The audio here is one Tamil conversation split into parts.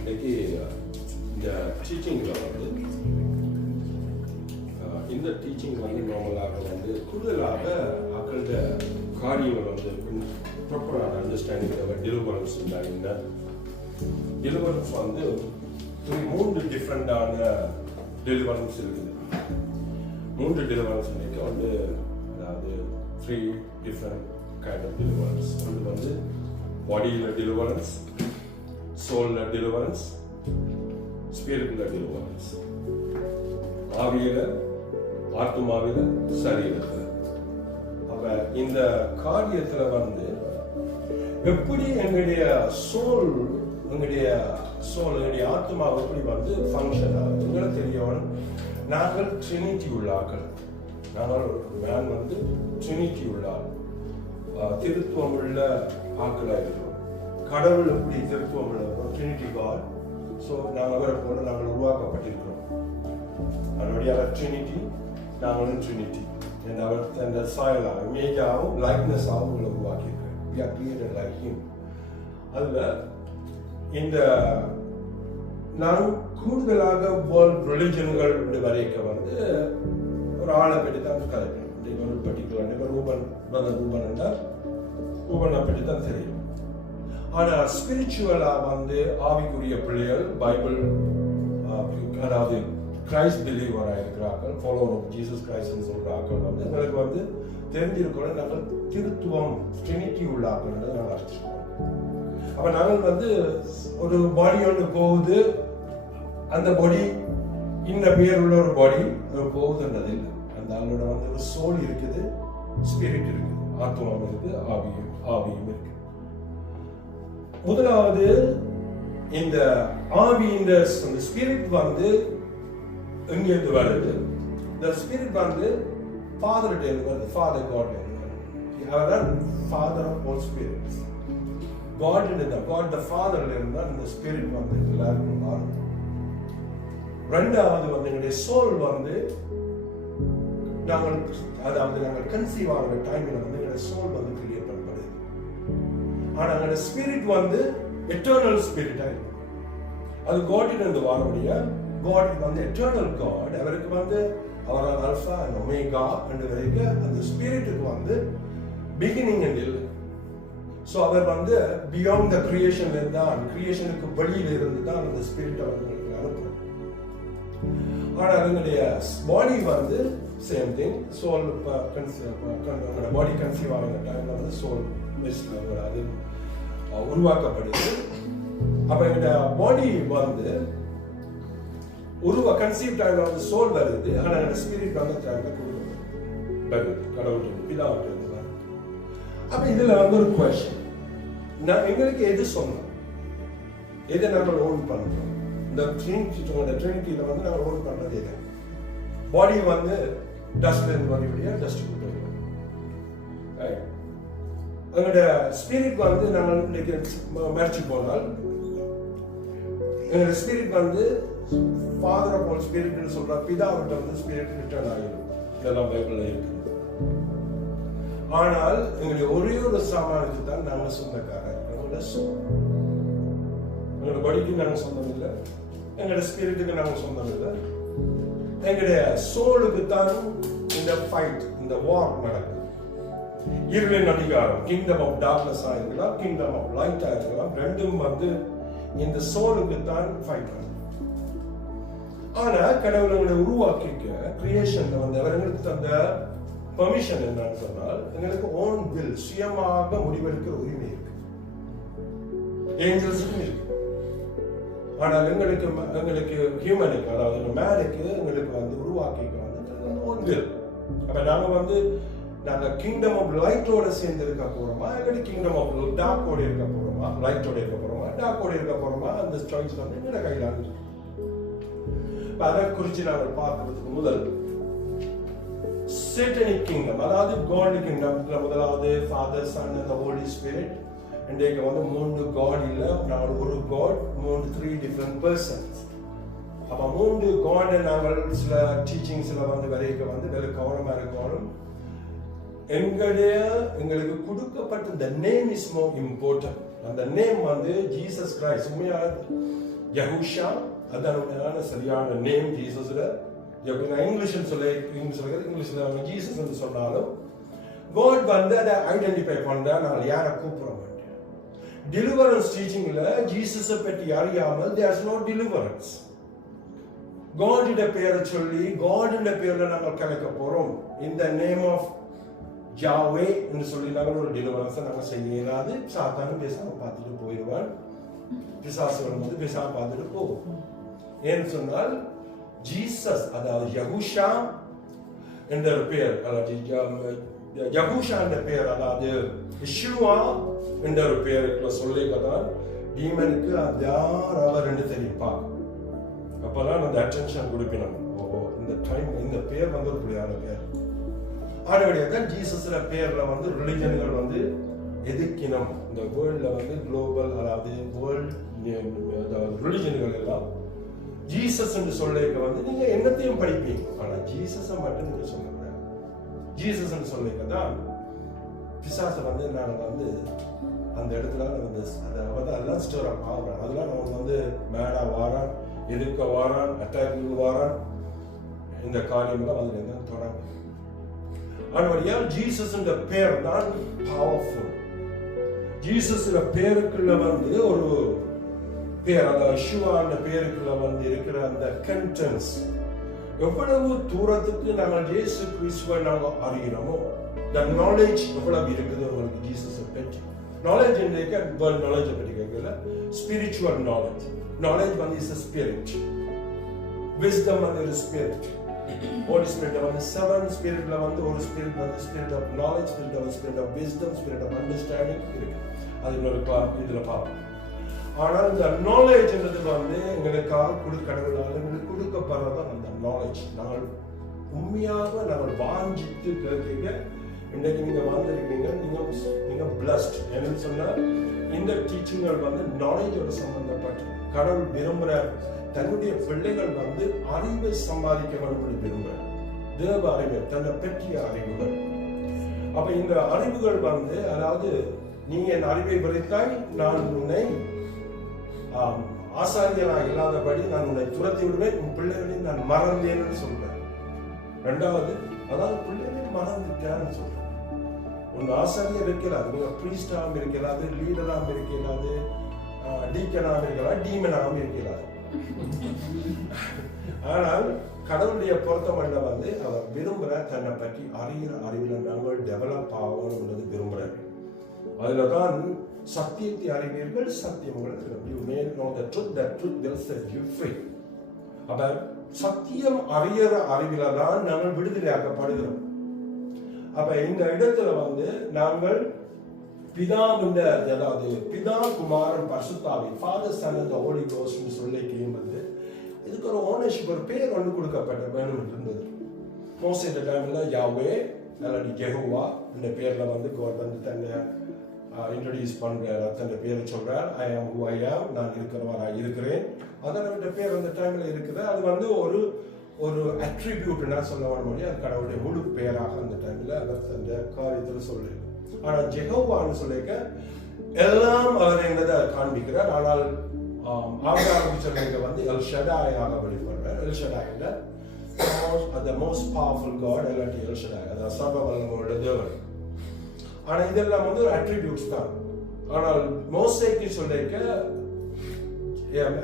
இன்னைக்கு இந்த டீச்சிங்கில் வந்து இந்த டீச்சிங் வந்து நார்மலாக வந்து கூடுதலாக மக்களோட காரியங்கள் வந்து ப்ராப்பரான அண்டர்ஸ்டாண்டிங் டெலிவரன்ஸ் இந்த டெலிவரன்ஸ் வந்து 3 டிஃப்ரெண்டான டெலிவரன்ஸ் இருக்குது. 3 டெலிவரன்ஸ் இன்னைக்கு வந்து அதாவது 3 டிஃப்ரெண்ட் கைண்ட் ஆஃப் டெலிவரன்ஸ். ஒன்று வந்து பாடியில் டெலிவரன்ஸ், சோல்ல டெலிவரன்ஸ், ஸ்பிரிட்ல டெலிவரன்ஸ். ஆவியில, ஆத்மாவில, சரீரத்தில். அப்ப இந்த காரியத்துல வந்து எப்படி எங்களுடைய சோல் எங்களுடைய ஆத்மா எப்படி வந்து ஃபங்க்ஷன் ஆகுது எங்களுக்கு தெரியணும். நாங்கள் ட்ரினிட்டி உள்ள ஆக்கள். நான் வந்து ட்ரினிட்டி உள்ள ஆள், திருத்துவம் உள்ள ஆக்களாக இருக்கிறோம். கடவுள் எப்படி திருத்துவம் உள்ள ட்ரினிட்டி காட். ஸோ நாங்கள் அவரை போல நாங்கள் உருவாக்கப்பட்டிருக்கிறோம். அதனுடைய ட்ரினிட்டி, நாங்களும் ட்ரினிட்டி. அந்த சாயலாக இமேஜாகவும் லைக்னஸாகவும் உங்களை உருவாக்கியிருக்கிறேன். We are created like him. அதில் இந்த நான் கூடுதலாக வேர்ல்ட் ரிலிஜன்கள் வரைக்க வந்து ஒரு ஆளை பற்றி தான் கதைக்கணும். இன்றைக்கு ஒரு பர்டிகுலர் ரூபன் என்றால் ரூபனை பற்றி தான் தெரியும். ஆனால் ஸ்பிரிச்சுவலாக வந்து ஆவிக்குரிய பிள்ளைகள் பைபிள் அதாவது கிரைஸ்ட் பிலீவராக இருக்கிறார்கள், ஃபாலோவர் ஆஃப் ஜீசஸ் கிரைஸ்ட்னு சொல்கிறார்கள் வந்து எங்களுக்கு வந்து தெரிஞ்சிருக்கணும். நாங்கள் திருத்துவம் ட்ரினிட்டி உள்ள ஆக்கள்ன்றது நாங்கள் அழைச்சிருக்கோம். அப்போ நாங்கள் வந்து ஒரு பாடி ஒன்று போகுது, அந்த பாடி இந்த பேர் உள்ள ஒரு பாடி போகுதுன்றது இல்லை. அந்த ஆளோட வந்து ஒரு சோல் இருக்குது, ஸ்பிரிட் இருக்குது, ஆத்மாவும் இருக்குது, ஆவியும் இருக்கு. முதலாவது இந்த ஆவி, இந்த ஸ்பிரிட் வந்து எங்கிருந்து வருது? இந்த ஸ்பிரிட் வந்து ஃபாதர்கிட்ட இருந்து வருது, ஃபாதர் காட்ல இருந்து வருது. அவர்தான் father of all spirits. God the ஃபாதர்ல இருந்தால் இந்த ஸ்பிரிட் வந்து எல்லாருக்கும் மாறும். ரெண்டாவது வந்து எங்களுடைய சோல் வந்து நாங்கள் கன்சீவ் ஆகிற டைம்ல வந்து எங்களுடைய சோல் வந்து கிரியேட் பண்ணப்படுது. ஆனா எங்களுடைய ஸ்பிரிட் வந்து எட்டர்னல் ஸ்பிரிட்டா இருக்கும். அது காட்டில் இருந்து வரக்கூடிய காட் வந்து எட்டர்னல் காட். அவருக்கு வந்து அவரால் அல்ஃபா அண்ட் ஒமேகா என்று வரைக்கும் அந்த ஸ்பிரிட்டுக்கு வந்து பிகினிங் அண்ட் இல்லை. ஸோ அவர் வந்து பியாண்ட் த கிரியேஷன்ல இருந்தால், கிரியேஷனுக்கு வெளியில இருந்து தான் அந்த ஸ்பிரிட்டை வந்து அனுப்பும். ஆனால் அதனுடைய பாடி வந்து same thing. Soul body conceive ஆகிற டைம்ல வந்து சோல் அது உருவாக்கப்படுது. அப்ப எங்களுடைய பாடி வந்து கன்சீவ் டைம்ல வந்து சோல் வருது. ஆனால் எங்களுடைய ஸ்பிரிட் வந்து வருது கடவுள் பிதாவிட்டு. அப்ப இதுல வந்து ஒரு கொஸ்டின், எங்களுக்கு எது சொன்னோம், எதை நாங்கள் ஓன் பண்றோம்? இந்த ட்ரினிட்டியில வந்து நாங்கள் ஓன் பண்றது எது? பாடி வந்து டஸ்ட்ல இருந்து வரக்கூடிய டஸ்ட் கொடுத்துருக்கோம். எங்களுடைய ஸ்பிரிட் வந்து நாங்கள் இன்னைக்கு மறைச்சு போனால் எங்களுடைய ஸ்பிரிட் வந்து ஃபாதர் ஆஃப் ஆல் ஸ்பிரிட்னு சொல்ற பிதாவிட்ட வந்து ஸ்பிரிட் ரிட்டர்ன் ஆகிடும். இதெல்லாம் பைபிள்ல இருக்கு. ஆனால் எங்களுடைய ஒரே ஒரு சாமானுக்கு தான் நாங்கள் சொந்தக்காரர். எங்களோட பாடிக்கு நாங்கள் சொந்தம் இல்லை, எங்களோட ஸ்பிரிட்டுக்கு நாங்கள் சொந்தம் இல்லை. எங்களுடைய சோலுக்கு தான் இந்த ஃபைட், இந்த வார் நடக்குது. இருளின் அதிகாரம், கிங்டம் ஆஃப் டார்க்னஸ் இருக்கலாம், கிங்டம் ஆஃப் லைட் இருக்கலாம், ரெண்டும் வந்து இந்த சோலுக்கு தான் ஃபைட் பண்ணுது. ஆனா கடவுள் எங்களை உருவாக்கிக்க கிரியேஷன்ல வந்து அவர்களுக்கு தந்த பெர்மிஷன் என்னன்னு சொன்னால், எங்களுக்கு ஓன் வில், சுயமாக முடிவெடுக்கிற உரிமை இருக்கு. ஏஞ்சல்ஸுக்கும் இருக்கு. ஆனால் எங்களுக்கு ஹியூமனுக்கு, அதாவது மேனுக்கு எங்களுக்கு வந்து உருவாக்கிக்க வந்து ஓன் வில். அப்ப நாங்க கிங்டம் ஆஃப் லைட்டோட சேர்ந்து இருக்க போறோமா, எங்களுக்கு கிங்டம் ஆஃப் டார்க்கோட இருக்க போறோமா, லைட்டோட இருக்க போறோமா, டார்க்கோட இருக்க போறோமா, அந்த சாய்ஸ் வந்து எங்களோட கையில இருக்கு. அதை குறித்து நாங்கள் பார்க்கறதுக்கு முதல் சேட்டனிக் கிங்டம், அதாவது காட் கிங்டம்ல முதலாவது Father, Sun and Holy Spirit. இன்றைக்கு வந்து 3 காட் இல்ல, நாங்கள் ஒரு காட், 3 டிஃபரண்ட் பர்சன்ஸ். அப்ப 3 காட் நாங்கள் சில டீச்சிங்ஸ்ல வந்து வரைக்க வந்து வெறும் கவனமா இருக்கணும். எங்களுக்கு கொடுக்கப்பட்ட the name is more important. அந்த நேம் வந்து ஜீசஸ் கிரைஸ்ட். உண்மையான யஹூஷா அதான் உண்மையான சரியான நேம் ஜீசஸ்ல. இங்கிலீஷ்ல ஜீசஸ் என்று சொன்னாலும் God வந்து அதை ஐடென்டிஃபை பண்றா. நான் யாரை கூப்பிட மாட்டேன். டெலிவரன்ஸ் டீச்சிங்ல ஜீசஸை பற்றி அறியாமல் there is no deliverance. காடிட பேரை சொல்லி காடிட பேர்ல நாங்கள் கலைக்க போறோம். இந்த நேம் ஆஃப் ஜாவே என்று சொல்லி நாங்கள் ஒரு டெலிவரன்ஸை நாங்கள் செய்ய இயலாது. சாத்தானும் பேசாம பார்த்துட்டு போயிடுவான். பிசாசுகள் வந்து பேசாம பார்த்துட்டு போகும். ஏன்னு சொன்னால் ஜீசஸ் அதாவது யஹூஷா என்ற பெயர், யஹூஷா என்ற பெயர் அதாவது யெஷுவா என்ற ஒரு பெயருக்குள்ள சொல்லிக்கதான் டீமனுக்கு யார் அவர் என்று தெரியுப்பா. அப்பதான் அந்த அட்டென்ஷன் கொடுக்கணும். இந்த டைம் இந்த பேர் வந்து ஒரு புரியாத பேர். ஆனவடியா தான் ஜீசஸ்ல பேர்ல வந்து ரிலிஜன்கள் வந்து எதிர்க்கினம். இந்த வேர்ல்ட்ல வந்து குளோபல் அதாவது வேர்ல்ட் ரிலிஜன்கள் எல்லாம் ஜீசஸ் என்று சொல்லிக்க வந்து நீங்க என்னத்தையும் படிப்பீங்க. ஆனா ஜீசஸை மட்டும் நீங்க சொல்லக்கூடாது. ஜீசஸ் என்று சொல்லிக்க தான் பிசாசை வந்து நாங்கள் வந்து அந்த இடத்துல வந்து அதெல்லாம் ஸ்டோர் அப் ஆகுறோம். அதெல்லாம் நம்ம வந்து மேடா வாரான், எதிர்க்க வாரான், அட்டாக்கு வாரான், இந்த காரியம்லாம் அதுல இருந்து தொடங்கும். ஆனால் ஜீசஸ் என்ற பேர் தான் பவர்ஃபுல். ஜீசஸ் பேருக்குள்ள வந்து ஒரு பேர், அதாவது யெஷுவா என்ற பேருக்குள்ள வந்து இருக்கிற அந்த கண்டென்ஸ் எவ்வளவு தூரத்துக்கு நாங்கள் இயேசு கிறிஸ்துவை நாங்கள் அறிகிறோமோ, the knowledge எவ்வளவு இருக்குது உங்களுக்கு ஜீசஸை பற்றி. நாலேஜ் இன்றைக்கு வேர்ல்ட் நாலேஜை பற்றி கேட்கல, ஸ்பிரிச்சுவல் நாலேஜ். நாலேஜ் வந்து இஸ் a spirit, wisdom வந்து ஒரு ஸ்பிரிட். Holy Spirit வந்து seven spiritல வந்து ஒரு ஸ்பிரிட் வந்து spirit of knowledge, spirit of wisdom, spirit of understanding இருக்கு. அது இன்னொரு இதுல பார்ப்போம். ஆனால் இந்த நாலேஜ் என்றது வந்து எங்களுக்காக கடவுளால் எங்களுக்கு கொடுக்கப்படுறதான் அந்த நாலேஜ். நாங்கள் உண்மையாக நாங்கள் வாஞ்சித்து கேட்க இன்றைக்கு நீங்க வாழ்ந்திருக்கீங்க, நீங்க பிளஸ்ட். என்னன்னு சொன்னா இந்த டீச்சிங்கள் வந்து நாலேஜோட சம்பந்தப்பட்டு கடவுள் விரும்புற தன்னுடைய பிள்ளைகள் வந்து அறிவை சம்பாதிக்க வேண்டும் விரும்புற தேவ அறிவை, தன்னை பற்றிய அறிவுகள். அப்ப இந்த அறிவுகள் வந்து அதாவது நீ என் அறிவை விளைத்தாய், நான் உன்னை ஆசாரியனாக இல்லாதபடி நான் உன்னை துரத்தி விடுவேன், உன் பிள்ளைகளை நான் மறந்தேன்னு சொல்றேன். ரெண்டாவது அதாவது பிள்ளைகளை மறந்துட்டேன்னு சொல்றேன். உன் ஆசாரியர் இருக்கிறார், நீங்க பிரீஸ்டாகவும் இருக்கிறாது, லீடராகவும் இருக்கிறாது, டீக்கனாகவும் இருக்கிறார், டீமனாகவும் இருக்கிறார். ஆனால் கடவுளுடைய பொருத்தமல்ல வந்து அவர் விரும்புற தன்னை பற்றி அறிகிற அறிவில் நாங்கள் டெவலப் ஆகணும் விரும்புறாரு. அதுலதான் சத்தியத்தை அறிவீர்கள், சத்தியம் அப்ப சத்தியம் அறியற அறிவில தான் நாங்கள் விடுதலையாக்கப்படுகிறோம். அப்ப இந்த இடத்துல வந்து நாங்கள் அதாவது பிதா குமாரன் பரிசுத்தாவி, father Sun and holy ghost சொல்லிக்கையும் வந்து இதுக்கு ஒரு ஓனர்ஷிப், ஒரு பேர் வந்து கொடுக்கப்பட்ட வேணும் இருந்தது. மோசே இந்த டைம்ல யாவே அல்லது யெகோவா இந்த பேர்ல வந்து கோட் வந்து தன்னை இன்ட்ரோடியூஸ் பண்றார், தன்னை பேரை சொல்றார். ஐ ஆம் ஹூ ஐ ஆம், நான் இருக்கிறவராக இருக்கிறேன். அதான் அவருடைய பேர் அந்த டைம்ல இருக்குது. அது வந்து ஒரு அட்ரிபியூட்னா சொல்ல வர முடியும். அது கடவுளுடைய முழு பேராக அந்த டைம்ல அவர் அந்த காரியத்தில் சொல்லு. ஆனா ஜெகோவான்னு சொல்லிக்க எல்லாம் அவர் என்னதை காண்பிக்கிறார். ஆனால் ஆரம்பிச்சவங்க வந்து எல் ஷடாயாக வெளிப்படுறார். எல் ஷடாயில the most powerful God, இல்லாட்டி எல் ஷடாய், அதாவது சர்வ வல்லமையுள்ள தேவன். ஆனா இதெல்லாம் வந்து ஒரு அட்ரிபியூட்ஸ் தான். ஆனால் மோசேக்கு சொல்லிக்க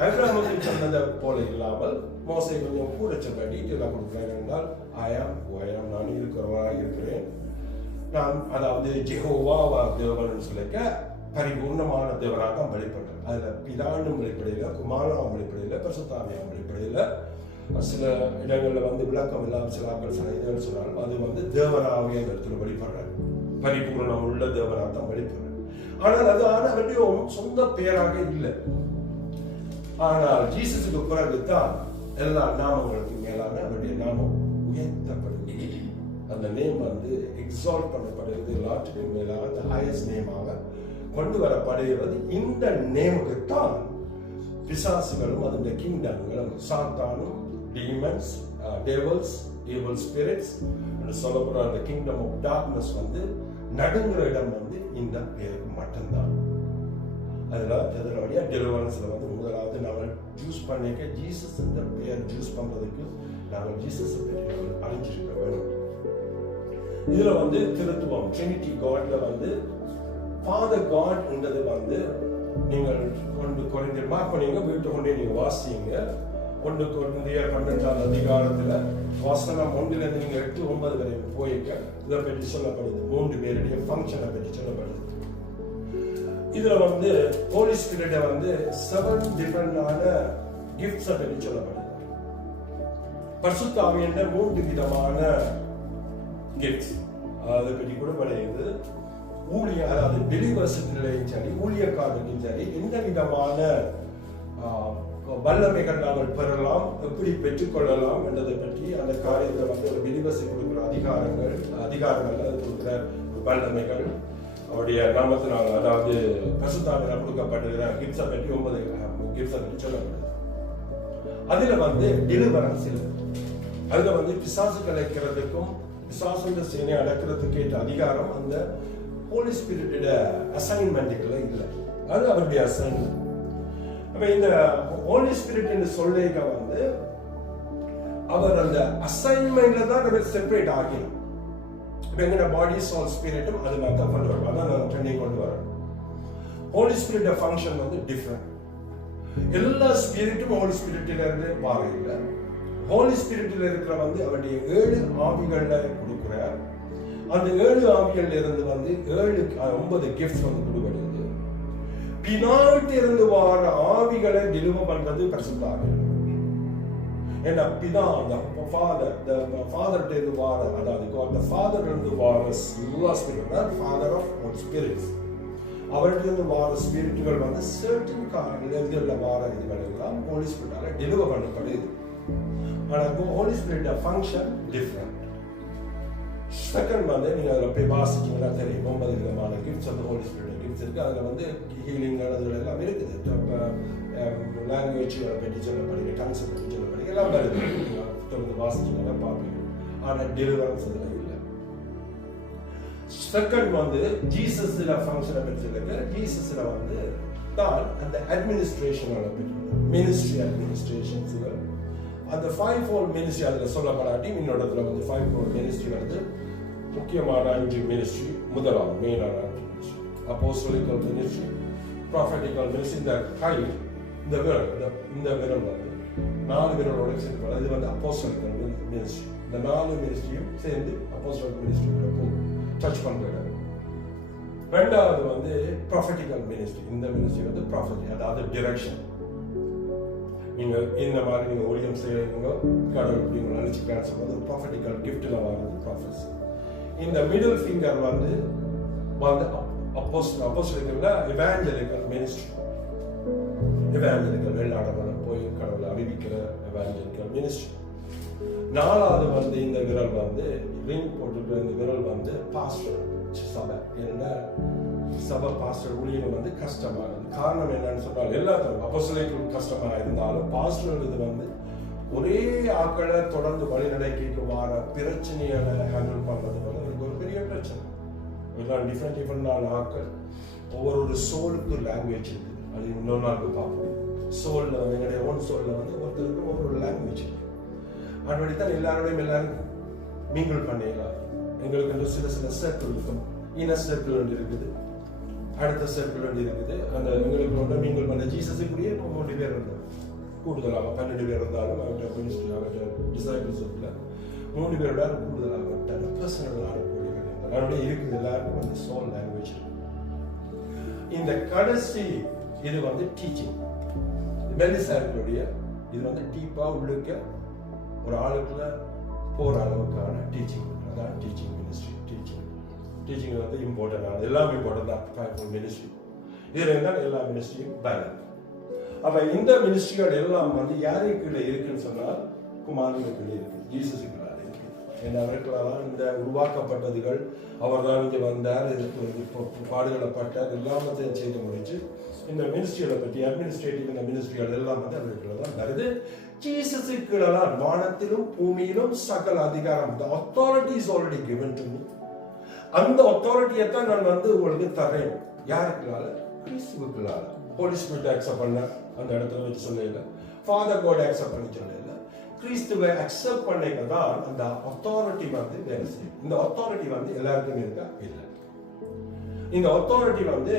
ஆபிரகாமுக்கு சொன்னதை போல இல்லாமல் மோசே கொஞ்சம் கூட சொல்ல டீட்டெயிலாக கொடுக்குறேன். என்றால் நான் இருக்கிறவராக இருக்கிறேன். நான் அதாவது ஜெகோவா தேவன் சொல்லிக்க பரிபூர்ணமான தேவனாக தான் வெளிப்பட்டார். அதுல பிதானும் வெளிப்படையில, குமாரனும் வெளிப்படையில, பரிசுத்தாவியாம் வெளிப்படையில, சில இடங்கள்ல வந்து விளக்கம் இல்லாமல் சில ஆக்கள் இதுன்னு சொன்னாலும் அது வந்து தேவனாவே அந்த இடத்துல வெளிப்படுறாரு. பரிபூர்ணம் உள்ள தேவனாக தான் வெளிப்படுறாரு. ஆனால் அது அவருடைய சொந்த பெயராக இல்லை. ஆனால் ஜீசஸுக்கு பிறகு தான் எல்லா நாமங்களுக்கு மேலான அவருடைய நாமம் உயர்த்தப்படுகிறது. அந்த நேம் வந்து எக்ஸால்ட் பண்ணப்படுகிறது. எல்லாத்துக்கும் மேலாக அந்த ஹையஸ்ட் நேமாக கொண்டு வரப்படுகிறது. இந்த நேமுக்கு தான் பிசாசுகளும் அதனுடைய கிங்டம்களும், சாத்தானும், டீமன்ஸ், devils, evil spirits, சொல்லப்படுற அந்த கிங்டம் ஆஃப் டார்க்னஸ் வந்து நடுங்குற இடம் வந்து இந்த பேருக்கு மட்டும்தான். அதில் வழியா டெலிவரன்ஸ்ல வந்து முதலாவது நாங்கள் ஜூஸ் பண்ணிக்க ஜீசஸ் இந்த பேர் ஜூஸ் பண்றதுக்கு நாங்கள் ஜீசஸ் பற்றி அறிஞ்சிருக்க வேணும். இதுல வந்து திருத்துவம் ட்ரினிட்டி காட்ல வந்து ஃபாதர் காட் என்றது வந்து நீங்கள் கொண்டு குறைந்த மார்க் பண்ணீங்க, வீட்டு கொண்டே நீங்க வாசிங்க. 1 கொரிந்தியர் 12ஆம் அதிகாரத்துல வசனம் 1லிருந்து நீங்க 8, 9 வரை போயிக்க இதை பற்றி சொல்லப்படுது. 3 பேருடைய ஃபங்க்ஷனை பற்றி சொல்லப்படுது. இதுல வந்து ஹோலி ஸ்பிரிட்டை வந்து 7 டிஃபரெண்டான கிஃப்ட்ஸை பற்றி சொல்லப்படுது. பரிசுத்த ஆவியின்ற 3 விதமான கிஃப்ட்ஸ் அதை பற்றி கூட படையுது. ஊழியர், அதாவது பிலிவர்ஸுக்கும் சரி ஊழியக்காரருக்கும் சரி எந்த விதமான வல்லமைகள் நாங்கள் பெறலாம், எப்படி பெற்றுக்கொள்ளலாம் என்றதை பற்றி அந்த காரியத்தை வந்து ஒரு பிலிவர்ஸை கொடுக்கிற அதிகாரங்கள் அது கொடுக்கிற வல்லமைகள் அவருடைய நாமத்தினால், அதாவது பரிசுத்தாவினால் கொடுக்கப்படுகிற கிஃப்ட்ஸை பற்றி 9 கிஃப்ட்ஸை பற்றி சொல்லப்படுது. அதுல வந்து டெலிவரன்ஸ் இல்லை. அதுல வந்து பிசாசுகளை அழைக்கிறதுக்கும் பிசாசுன்ற சேனை அடக்கிறதுக்கு ஏற்ற அதிகாரம் அந்த ஹோலி ஸ்பிரிட்டோட அசைன்மெண்ட்டுக்குள்ள இல்லை. அது அவருடைய அசைன்மெண்ட். அப்ப இந்த ஹோலி ஸ்பிரிட் என்று சொல்லிக்க வந்து அவர் அந்த அசைன்மெண்ட்ல தான் நம்ம செப்பரேட் ஆகிடும். இப்ப எங்க பாடி சோல் ஸ்பிரிட்டும் அது மாதிரி தான் கொண்டு வரும். அதான் நான் ட்ரெண்டிங் கொண்டு வரேன். ஹோலி ஸ்பிரிட் ஃபங்க்ஷன் வந்து டிஃப்ரெண்ட். எல்லா ஸ்பிரிட்டும் ஹோலி ஸ்பிரிட்ல இருந்து வார இல்லை. ஹோலி ஸ்பிரிட்ல இருக்கிற வந்து அவருடைய 7 ஆவிகள்ல கொடுக்கிறார். அந்த 7 ஆவிகள்ல இருந்து வந்து 9 கிஃப்ட்ஸ் வந்து கொடுக்கிறது. பிதாவிட்ட இருந்து வார ஆவிகளை டெலிவர் பண்றது பரிசுத்த ஆவி. ஏன்னா பிதா ஃபாதர்ட்ட இருந்து வார, அதாவது ஃபாதர் இருந்து வார எல்லா spirit, father of all spirits, அவர்கிட்ட இருந்து வார ஸ்பிரிட்டுகள் வந்து சர்டன் லெவல்ல வார இதுகள் எல்லாம் ஹோலி ஸ்பிரிட்டால டெலிவர் பண்ணப்படுது. ஆனால் Holy Spirit function different. Second வந்து நீங்க அதில் போய் வாசிச்சீங்கன்னா தெரியும் 9 விதமான கிஃப்ட்ஸ் அந்த ஹோலி ஸ்பிரிட் கிஃப்ட்ஸ் இருக்கு. அதில் வந்து ஹீலிங் அதுகள் எல்லாம் இருக்குது. லாங்குவேஜ் பற்றி சொல்லப்படுங்க, டங்ஸ் பற்றி சொல்லப்படுங்க, எல்லாம் வருது. தொடர்ந்து வாசிச்சீங்கன்னா பார்ப்பீங்க. ஆனால் டெலிவரன்ஸ் அதில் இல்லை. செகண்ட் வந்து ஜீசஸ்ல ஃபங்க்ஷனை பற்றி சொல்லுங்க. ஜீசஸ்ல வந்து தான் அந்த அட்மினிஸ்ட்ரேஷனோட பற்றி மினிஸ்ட்ரி அட்மினிஸ்ட்ரேஷன்ஸுகள் அந்த 5-fold மினிஸ்ட்ரி அதில் சொல்லப்படாட்டி இன்னொருத்துல வந்து 5-fold மினிஸ்ட்ரி வந்து முக்கியமான 5 மினிஸ்ட்ரி. முதலாவது மெயினான 5 மினிஸ்ட்ரி அப்போஸ்தலிக்கல் மினிஸ்ட்ரி, ப்ராஃபெட்டிக்கல் மினிஸ்ட்ரி. இந்த கை, இந்த விரல் வந்து 4 விரலோட சேர்ந்து இது வந்து அப்போஸ்தலிக்கல் மினிஸ்ட்ரி. இந்த 4 மினிஸ்ட்ரியும் சேர்ந்து அப்போஸ்தலிக்கல் மினிஸ்ட்ரியோட டச் பண்றது. ரெண்டாவது வந்து ப்ராஃபெட்டிக்கல் மினிஸ்ட்ரி. இந்த மினிஸ்ட்ரி வந்து ப்ராஃபெட்டி, அதாவது டிரெக்ஷன். நீங்க இந்த மாதிரி நீங்க ஊழியம் செய்யறீங்க, கடவுள் நீங்க நினைச்சுக்கலான்னு சொல்றது ப்ராஃபெட்டிக்கல் கிஃப்ட்ல வர்றது ப்ராஃபெசி. இந்த மிடில் ஃபிங்கர் வந்து அப்போஸ்தலிக்கல்ல எவாஞ்சலிக்கல் மினிஸ்ட்ரி. எவாஞ்சலிக்கல் வெளிநாடுகளில் போய் கடவுளை அறிவிக்கிற எவாஞ்சலிக்கல் மினிஸ்ட்ரி. நாலாவது வந்து இந்த விரல் வந்து ரிங் போட்டுட்டு இந்த விரல் வந்து பாஸ்டர் சபை. என்ன சபை பாஸ்டர் ஊழியம் வந்து கஷ்டமானது. காரணம் என்னன்னு சொன்னால் எல்லாத்தையும் அப்போஸ்தலிக்கல் கஷ்டமா இருந்தாலும் பாஸ்டர் இது வந்து ஒரே ஆக்களை தொடர்ந்து வழிநடக்க வர பிரச்சனைகளை ஹேண்டில் பண்றது வந்து ஒரு பெரிய பிரச்சனை. இதெல்லாம் டிஃப்ரெண்டான ஆக்கள். ஒவ்வொரு சோலுக்கு லாங்குவேஜ் இருக்குது. அது இன்னொரு நாளுக்கு பார்ப்போம். சோல்ல வந்து எங்களுடைய ஓன் சோல்ல வந்து ஒருத்தருக்கு ஒவ்வொரு லாங்குவேஜ் இருக்கு. அதுபடி தான் எல்லாரும் மீங்கள் பண்ணிடலாம். எங்களுக்கு சில சர்க்கிள் இருக்கும். இன்னர் சர்க்கிள் ஒன்று இருக்குது, அடுத்த சர்க்கிள் ஒன்று இருக்குது. அந்த எங்களுக்கு ஒன்று மீங்கள் பண்ண ஜீசஸுக்குரிய 3 பேர் இருந்தாங்க. கூடுதலாக 12 பேர் இருந்தாலும் அவர்கிட்ட மினிஸ்ட்ரி அவர்கிட்ட டிசைபிள்ஸ் இருக்குல்ல 3 பேரோட கூடுதலாக பர்சனலாக அதனுடைய இருக்குது. எல்லாருக்கும் வந்து சோல் லாங்குவேஜ். இந்த கடைசி இது வந்து டீச்சிங். மெல்லிசார்களுடைய இது வந்து டீப்பா உள்ளுக்க ஒரு ஆளுக்குள்ள போற அளவுக்கான டீச்சிங். அதான் டீச்சிங் மினிஸ்ட்ரி. டீச்சிங் வந்து இம்பார்ட்டன்ட். எல்லாமே இம்பார்ட்டன்ட் தான் மினிஸ்ட்ரி. இதுல இருந்தால் எல்லா மினிஸ்ட்ரியும் பேலன்ஸ். அப்ப இந்த மினிஸ்ட்ரிகள் எல்லாம் வந்து யாருக்கு இருக்குன்னு சொன்னால் குமாரனுக்கு இருக்கு, ஜீசஸுக்கு இருக்கு. என் அவர்களால் இந்த உருவாக்கப்பட்டதுகள் அவர் தான் இங்கே வந்தார், பாடுகளை பட்டார், எல்லாத்தையும் செய்து முடிச்சு இந்த மினிஸ்ட்ரிகளை பற்றி அட்மினிஸ்ட்ரேட்டிவ் இந்த மினிஸ்ட்ரிகள் எல்லாம் வந்து அவர்கள் தான் வருது. ஜீசஸுக்குள்ளதான் வானத்திலும் பூமியிலும் சகல அதிகாரம், the authority is already given to me. அந்த அத்தாரிட்டியை தான் நான் வந்து உங்களுக்கு தரேன். யாருக்குனால? கிறிஸ்துவுக்குள்ளால. ஹோலி ஸ்பிரிட் அக்செப்ட் பண்ண அந்த இடத்துல வச்சு சொல்லல, ஃபாதர் காட் அக்செப்ட் பண்ணி சொல்லல, கிறிஸ்துவை அக்செப்ட் பண்ணிக்க தான் அந்த அத்தாரிட்டி வந்து வேலை செய்யும். இந்த அத்தாரிட்டி வந்து எல்லாருக்கும் இருக்கா? இல்லை. இந்த அத்தாரிட்டி வந்து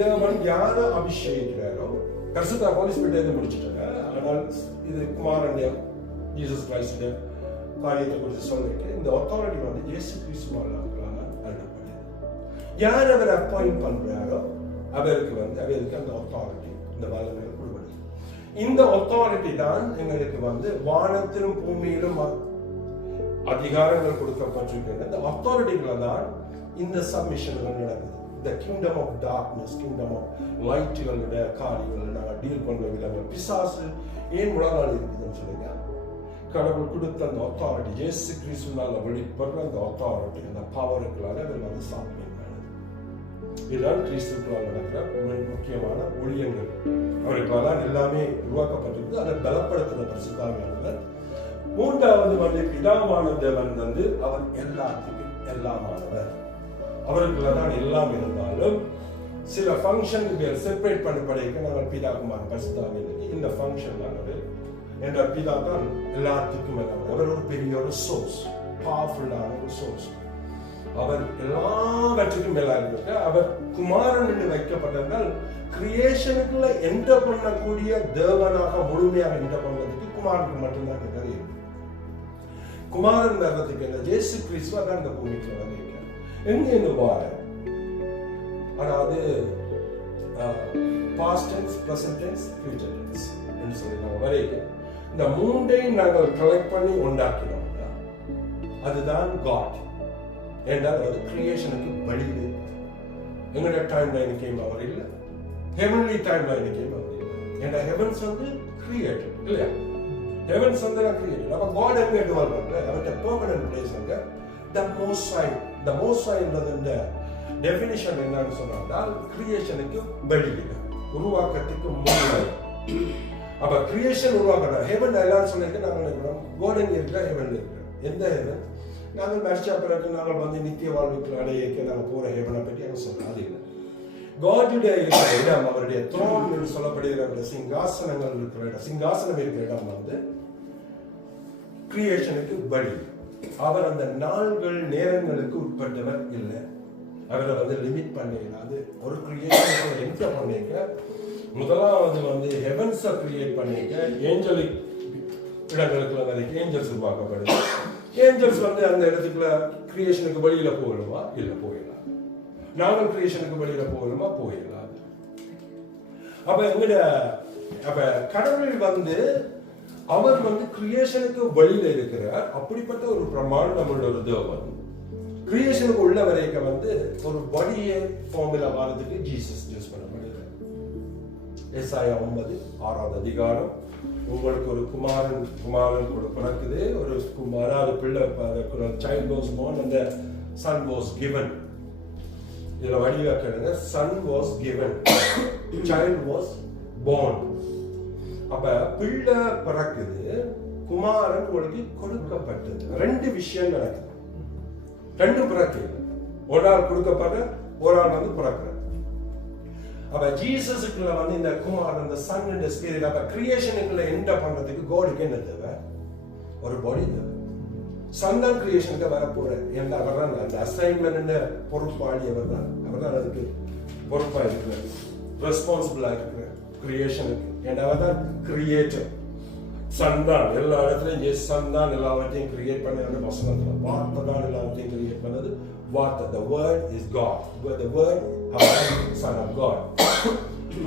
தேவன் யாரை அபிஷேகிக்கிறாரோ, பரிசுத்த ஹோலி ஸ்பிரிட் முடிச்சுட்டாங்க. ஆனால் இது குமாரன் ஜீசஸ் கிரைஸ்ட் காரியத்தை குறித்து சொல்லிட்டு இந்த அத்தாரிட்டி வந்து இயேசு கிறிஸ்துவால் அருளப்படுது. யார் அவர் அப்பாயிண்ட் பண்றாரோ அவருக்கு வந்து அவருக்கு அந்த அத்தாரிட்டி, இந்த வல்லமை கொடுப்படுது. இந்த அத்தாரிட்டி தான் எங்களுக்கு வந்து வானத்திலும் பூமியிலும் அதிகாரங்கள் கொடுக்கப்பட்டிருக்கின்ற இந்த அத்தாரிட்டிகளை தான் இந்த சப்மிஷன்கள் நடக்குது. The kingdom of darkness, kingdom of lightகளுடைய காரியங்கள் நாங்கள் டீல் பண்ற விதங்கள், பிசாசு ஏன் உலகால் இருக்குதுன்னு சொல்லுங்க, கடவுள் கொடுத்த அந்த அத்தாரிட்டி, இயேசு கிறிஸ்துவால வெளிப்படுற அந்த அத்தாரிட்டி, அந்த பவருக்குள்ளாக அவர் வந்து சாப்பிடுங்க. இதுதான் கிறிஸ்துவால் நடக்கிற முக்கியமான ஊழியங்கள். அவருக்கெல்லாம் எல்லாமே உருவாக்கப்பட்டிருக்கு. அதை பலப்படுத்துகிற பரிசுத்தாவியானவர். மூன்றாவது வந்து பிதாவான தேவன் வந்து அவர் எல்லாத்துக்கும் எல்லாமானவர். அவருக்குள்ளதான் எல்லாம் இருந்தாலும் சில ஃபங்க்ஷனுக்கு செப்பரேட் பண்ணப்படைக்க நாங்கள் பிதா குமாரன் பரிசுத்தாவியானவருக்கு இந்த ஃபங்க்ஷன் ஆனவர் என்ற பிதா தான் எல்லாத்துக்கும் எல்லாம். அவர் ஒரு பெரிய ஒரு சோர்ஸ், பவர்ஃபுல்லான ஒரு சோர்ஸ். அவர் எல்லாவற்றுக்கும் மேலாக இருக்க. அவர் குமாரன் என்று வைக்கப்பட்டதால் கிரியேஷனுக்குள்ள என்டர் பண்ணக்கூடிய தேவனாக முழுமையாக என்டர் பண்ணுறதுக்கு குமாரனுக்கு மட்டும்தான் நிறைய இருக்கு. குமாரன் வர்றதுக்கு என்ன, இயேசு கிறிஸ்துவ தான் இந்த பூமிக்கு வந்திருக்க. எங்க வார, அதாவது past tense, present tense, future tense என்று சொல்லி நாங்கள் வரைக்கும் இந்த மூன்றையும் நாங்கள் கலெக்ட் பண்ணி உண்டாக்கினோம். அதுதான் காட் என்றால் அது கிரியேஷனுக்கு வழிது. எங்களுடைய டைம் லைனுக்கேயும் அவர் இல்லை, ஹெவன்லி டைம் லைனுக்கேயும் அவர் இல்லை. ஏன்னா ஹெவன்ஸ் வந்து கிரியேட்டட் இல்லையா, ஹெவன்ஸ் வந்து கிரியேட்டட். அப்ப காட் எங்க டுவெல் பண்ற, அவருடைய பெர்மனன்ட் பிளேஸ் அங்க the most high. The most ஹைன்றதுன்ற டெஃபினிஷன் என்னன்னு சொன்னால் கிரியேஷனுக்கு வெளியில, உருவாக்கத்துக்கு முன்னாடி. அப்ப கிரியேஷன் உருவாக்குற ஹெவன் எல்லாரும் சொல்லிட்டு நாங்கள் நினைக்கிறோம் காட் எங்க இருக்கிற, ஹெவன்ல இருக்கிறோம். எந்த ஹெவன்? நாங்கள் மரிச்சா பிறகு நாங்கள் வந்து நித்திய வாழ்வுக்கு அடையக்க நாங்கள் போற ஹெவனை பற்றி நாங்கள் சொல்றோம். அது இல்லை. காடுடைய இடம், அவருடைய த்ரோன் என்று சொல்லப்படுகிற சிங்காசனங்கள் இருக்கிற இடம், சிங்காசனம் இருக்கிற இடம் வந்து கிரியேஷனுக்கு வழி. அவர் அந்த நாள்கள் நேரங்களுக்கு உட்பட்டவர் இல்லை. அவரை வந்து லிமிட் பண்ணிடாது. ஒரு கிரியேஷன் என்டர் பண்ணிக்க, முதலாவது வந்து ஹெவன்ஸை கிரியேட் பண்ணிக்க, ஏஞ்சலிக் இடங்களுக்குள்ள வரைக்கும் ஏஞ்சல்ஸ் உருவாக்கப்படுது. ஏஞ்சல்ஸ் வந்து அந்த இடத்துக்குள்ள கிரியேஷனுக்கு வெளியில போகணுமா? இல்ல, போயிடலாம். நாங்கள் கிரியேஷனுக்கு வெளியில போகணுமா? போயிடலாம். அப்ப எங்கட அப்ப கடவுள் வந்து அவர் வந்து கிரியேஷனுக்கு வெளியில இருக்கிறார். அப்படிப்பட்ட ஒரு பிரமாணம் நம்மளோட ஒரு தேவன் கிரியேஷனுக்கு உள்ள வரைக்கும் வந்து ஒரு பாடியை ஃபார்முலா வரதுக்கு ஜீசஸ் யூஸ் பண்ணப்படுகிறார். ஏசாயா 9:6 அதிகாரம், உங்களுக்கு ஒரு குமாரன் பிறக்குது, ஒரு குமாரன் பிள்ளை, child was born and the son was given. இதுல வடிவாக்குங்க, son was given, child was born. அப்ப பிள்ளை பிறக்குது, குமாரன் உங்களுக்கு கொடுக்கப்பட்டது. ரெண்டு விஷயம் நடக்குது, ரெண்டு பிறக்குது. ஒரு ஆள் கொடுக்கப்படுற, ஒரு ஆள் வந்து பிறக்குற. அப்ப ஜீசஸுக்குள்ள வந்து இந்த குமாரன், இந்த சன் அண்ட் ஸ்பிரிட், அப்ப கிரியேஷனுக்குள்ள என்டர் பண்றதுக்கு காடுக்கு என்ன தேவை? ஒரு பாடி தேவை. சன் தான் கிரியேஷனுக்கு வர போற. ஏன்னா அவர் தான் அந்த அசைன்மெண்ட் பொறுப்பாளி, அவர் தான் அதுக்கு பொறுப்பா இருக்கிறார், ரெஸ்பான்சிபிளா இருக்கிறார் கிரியேஷனுக்கு. ஏன்னா அவர் தான் கிரியேட்டர். சன் தான் எல்லா இடத்துலயும், சன் தான் எல்லாவற்றையும் கிரியேட் பண்ண வசனத்துல, வார்த்தை தான் எல்லாவற்றையும் கிரியேட் பண்ணது. வார்த்தை, the word is God, the word son of God.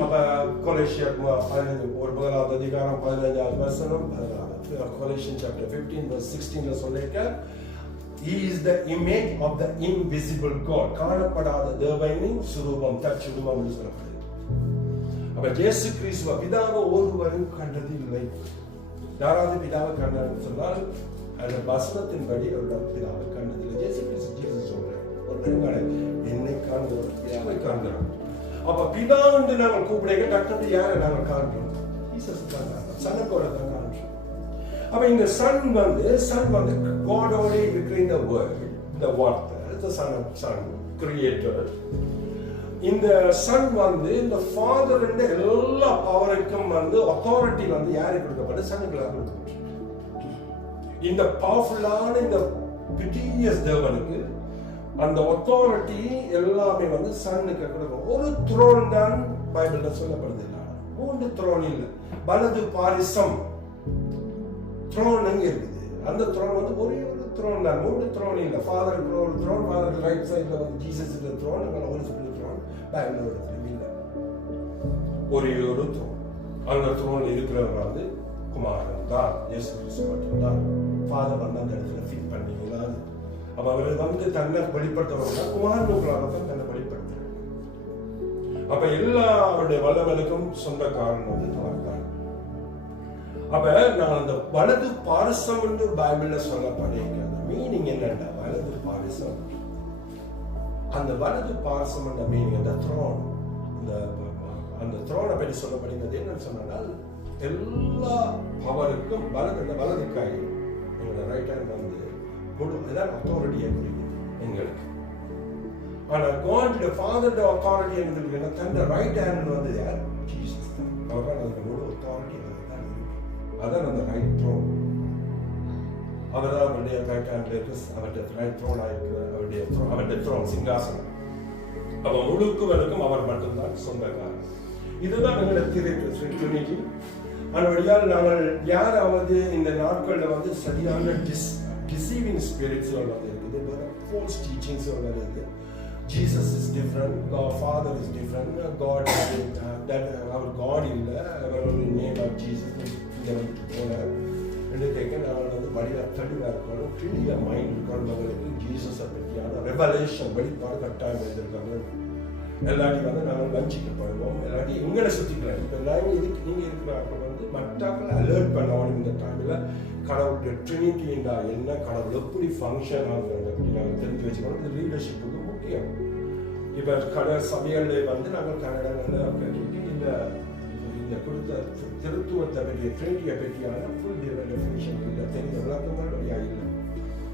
அப்ப கொலோசியர் 1 அதிகாரம் 15 வசனம், Colossians chapter 15 verse 16 சொல்லிருக்க, he is the image of the invisible God, காணப்படாத தேவனின் சுரூபம், தற்சுரூபம் என்று சொல்லப்படுது. அப்ப இயேசு கிறிஸ்துவ பிதாவை ஒருவரும் கண்டது இல்லை. யாராவது பிதாவை கண்டான்னு சொன்னால் அந்த வசனத்தின்படி ஒரு பிதாவை கண்டதில்லை. ஜீசஸ் சொல்றேன், ஒரு பெண்களை என்னை காண்கிறோம், பிதாவை காண்கிறோம். அப்ப பிதா என்று நாங்கள் கூப்பிடுங்க, டக்குனு யாரை நாங்கள் காண்கிறோம்? ஜீசஸ் தான் காண்கிறோம், சனுக்கோட தான் காண்கிறோம். அப்ப இந்த சன் வந்து காடோட இருக்கிற இந்த வேர்ல்ட், இந்த வார்த்தை, the son creator. இந்த சன் வந்து இந்த ஃபாதர் என்ற எல்லா பவருக்கும் வந்து அத்தாரிட்டி வந்து யாருக்கு கொடுக்கப்பட்டு? சனுக்களாக கொடுக்கப்பட்டு. இந்த பவர்ஃபுல்லான இந்த பிடிஎஸ் தேவனுக்கு அந்த அத்தாரிட்டி எல்லாமே வந்து சன்னுக்கு கொடுக்கும். ஒரு த்ரோன் தான் பைபிள்ல சொல்லப்படுது. இல்லை 3 த்ரோன் இல்லை, வலது பாரிசம் த்ரோன் எங்க இருக்குது? அந்த த்ரோன் வந்து ஒரே ஒரு த்ரோன் தான், 3 த்ரோன் இல்லை. ஃபாதருக்கு ஒரு த்ரோன், ஃபாதருக்கு ரைட் சைடில் வந்து ஜீசஸ் த்ரோன், ஒரு சில த்ரோன் பைபிள் இல்லை. ஒரே ஒரு த்ரோன். அந்த த்ரோன்ல இருக்கிறவர் வந்து குமாரன் தான், இயேசு கிறிஸ்து மட்டும்தான். ஃபாதர் வந்து அந்த இடத்துல ஃபிட் பண்ணீங்களா? அப்ப அவர் வந்து தன்னை வெளிப்படுத்துறவங்க குமாரனுக்குள்ளாக தான் தன்னை வெளிப்படுத்துறாரு. அப்ப எல்லா அவருடைய வல்லவனுக்கும் சொந்தக்காரன் வந்து அவர் தான். அப்ப நான் அந்த வலது பாரிசம் என்று பைபிள்ல சொல்லப்படுகிறது. மீனிங் என்னன்னா, வலது பாரிசம், அந்த வலது பாரிசம் என்ற மீனிங், அந்த த்ரோன், அந்த த்ரோனை பற்றி சொல்லப்படுகிறது. என்னன்னு சொன்னால், எல்லா பவருக்கும் வலது கை, எங்களோட ரைட் ஹேண்ட் வந்து முழு அத்தாரிட்டியை குறிக்குது எங்களுக்கு. ஆனா God ஃபாதரோட அத்தாரிட்டி என்ன, தன்னை ரைட் ஹேண்ட் வந்து யார்? ஜீசஸ். அவர் அதுக்கு முழு அத்தாரிட்டி தான் இருக்கு. அதான் அந்த ரைட் த்ரோன். அவர் தான் அவருடைய ரைட் ஹேண்ட்ல இருக்கு, அவருடைய ரைட் த்ரோன் ஆயிருக்கு, அவருடைய த்ரோன் சிங்காசனம். அப்ப முழுக்குவனுக்கும் அவர் மட்டும்தான் சொந்தக்காரர். இதுதான் எங்களுடைய ட்ரினிட்டி. அதனால் நாங்கள் யாராவது இந்த நாட்களில் வந்து சரியான deceiving spirits வந்து இருக்குது, false teachings இருக்குது. Jesus is different, God Father is different, God that our God இல்ல, our name of Jesus இங்க வந்து போல என்று கேட்க நாங்கள் வந்து வழியா தெளிவாக இருக்கணும், கிளியர் மைண்ட் இருக்கணும். அவங்களுக்கு ஜீசஸை பற்றியான ரெவலேஷன் வெளிப்பாடு கட்டாயம் எழுதியிருக்காங்க. எல்லாட்டி வந்து நாங்கள் வஞ்சிக்கப்படுவோம், எல்லாட்டி எங்களை சுற்றிக்கலாம். இப்போ எல்லாரும் இதுக்கு நீங்கள் இருக்கிறார்கள் வந்து மற்றாக்களை அலர்ட் பண்ணணும். இந்த டைமில் கடவுளுடைய ட்ரினிட்டிண்டா என்ன, கடவுள் எப்படி ஃபங்க்ஷன் ஆகுறாங்க அப்படி நாங்கள் தெரிஞ்சு வச்சுக்கணும். இது லீடர்ஷிப்புக்கு முக்கியம். இப்போ சபைகளில் வந்து நாங்கள் கன்னடங்களில் இந்த கொடுத்த திருத்துவத்தை பற்றிய ட்ரினிட்டியை பற்றியான ஃபுல் டெஃபினிஷன் இல்லை, தெரிஞ்ச விளக்கங்கள் வழியாக இல்லை.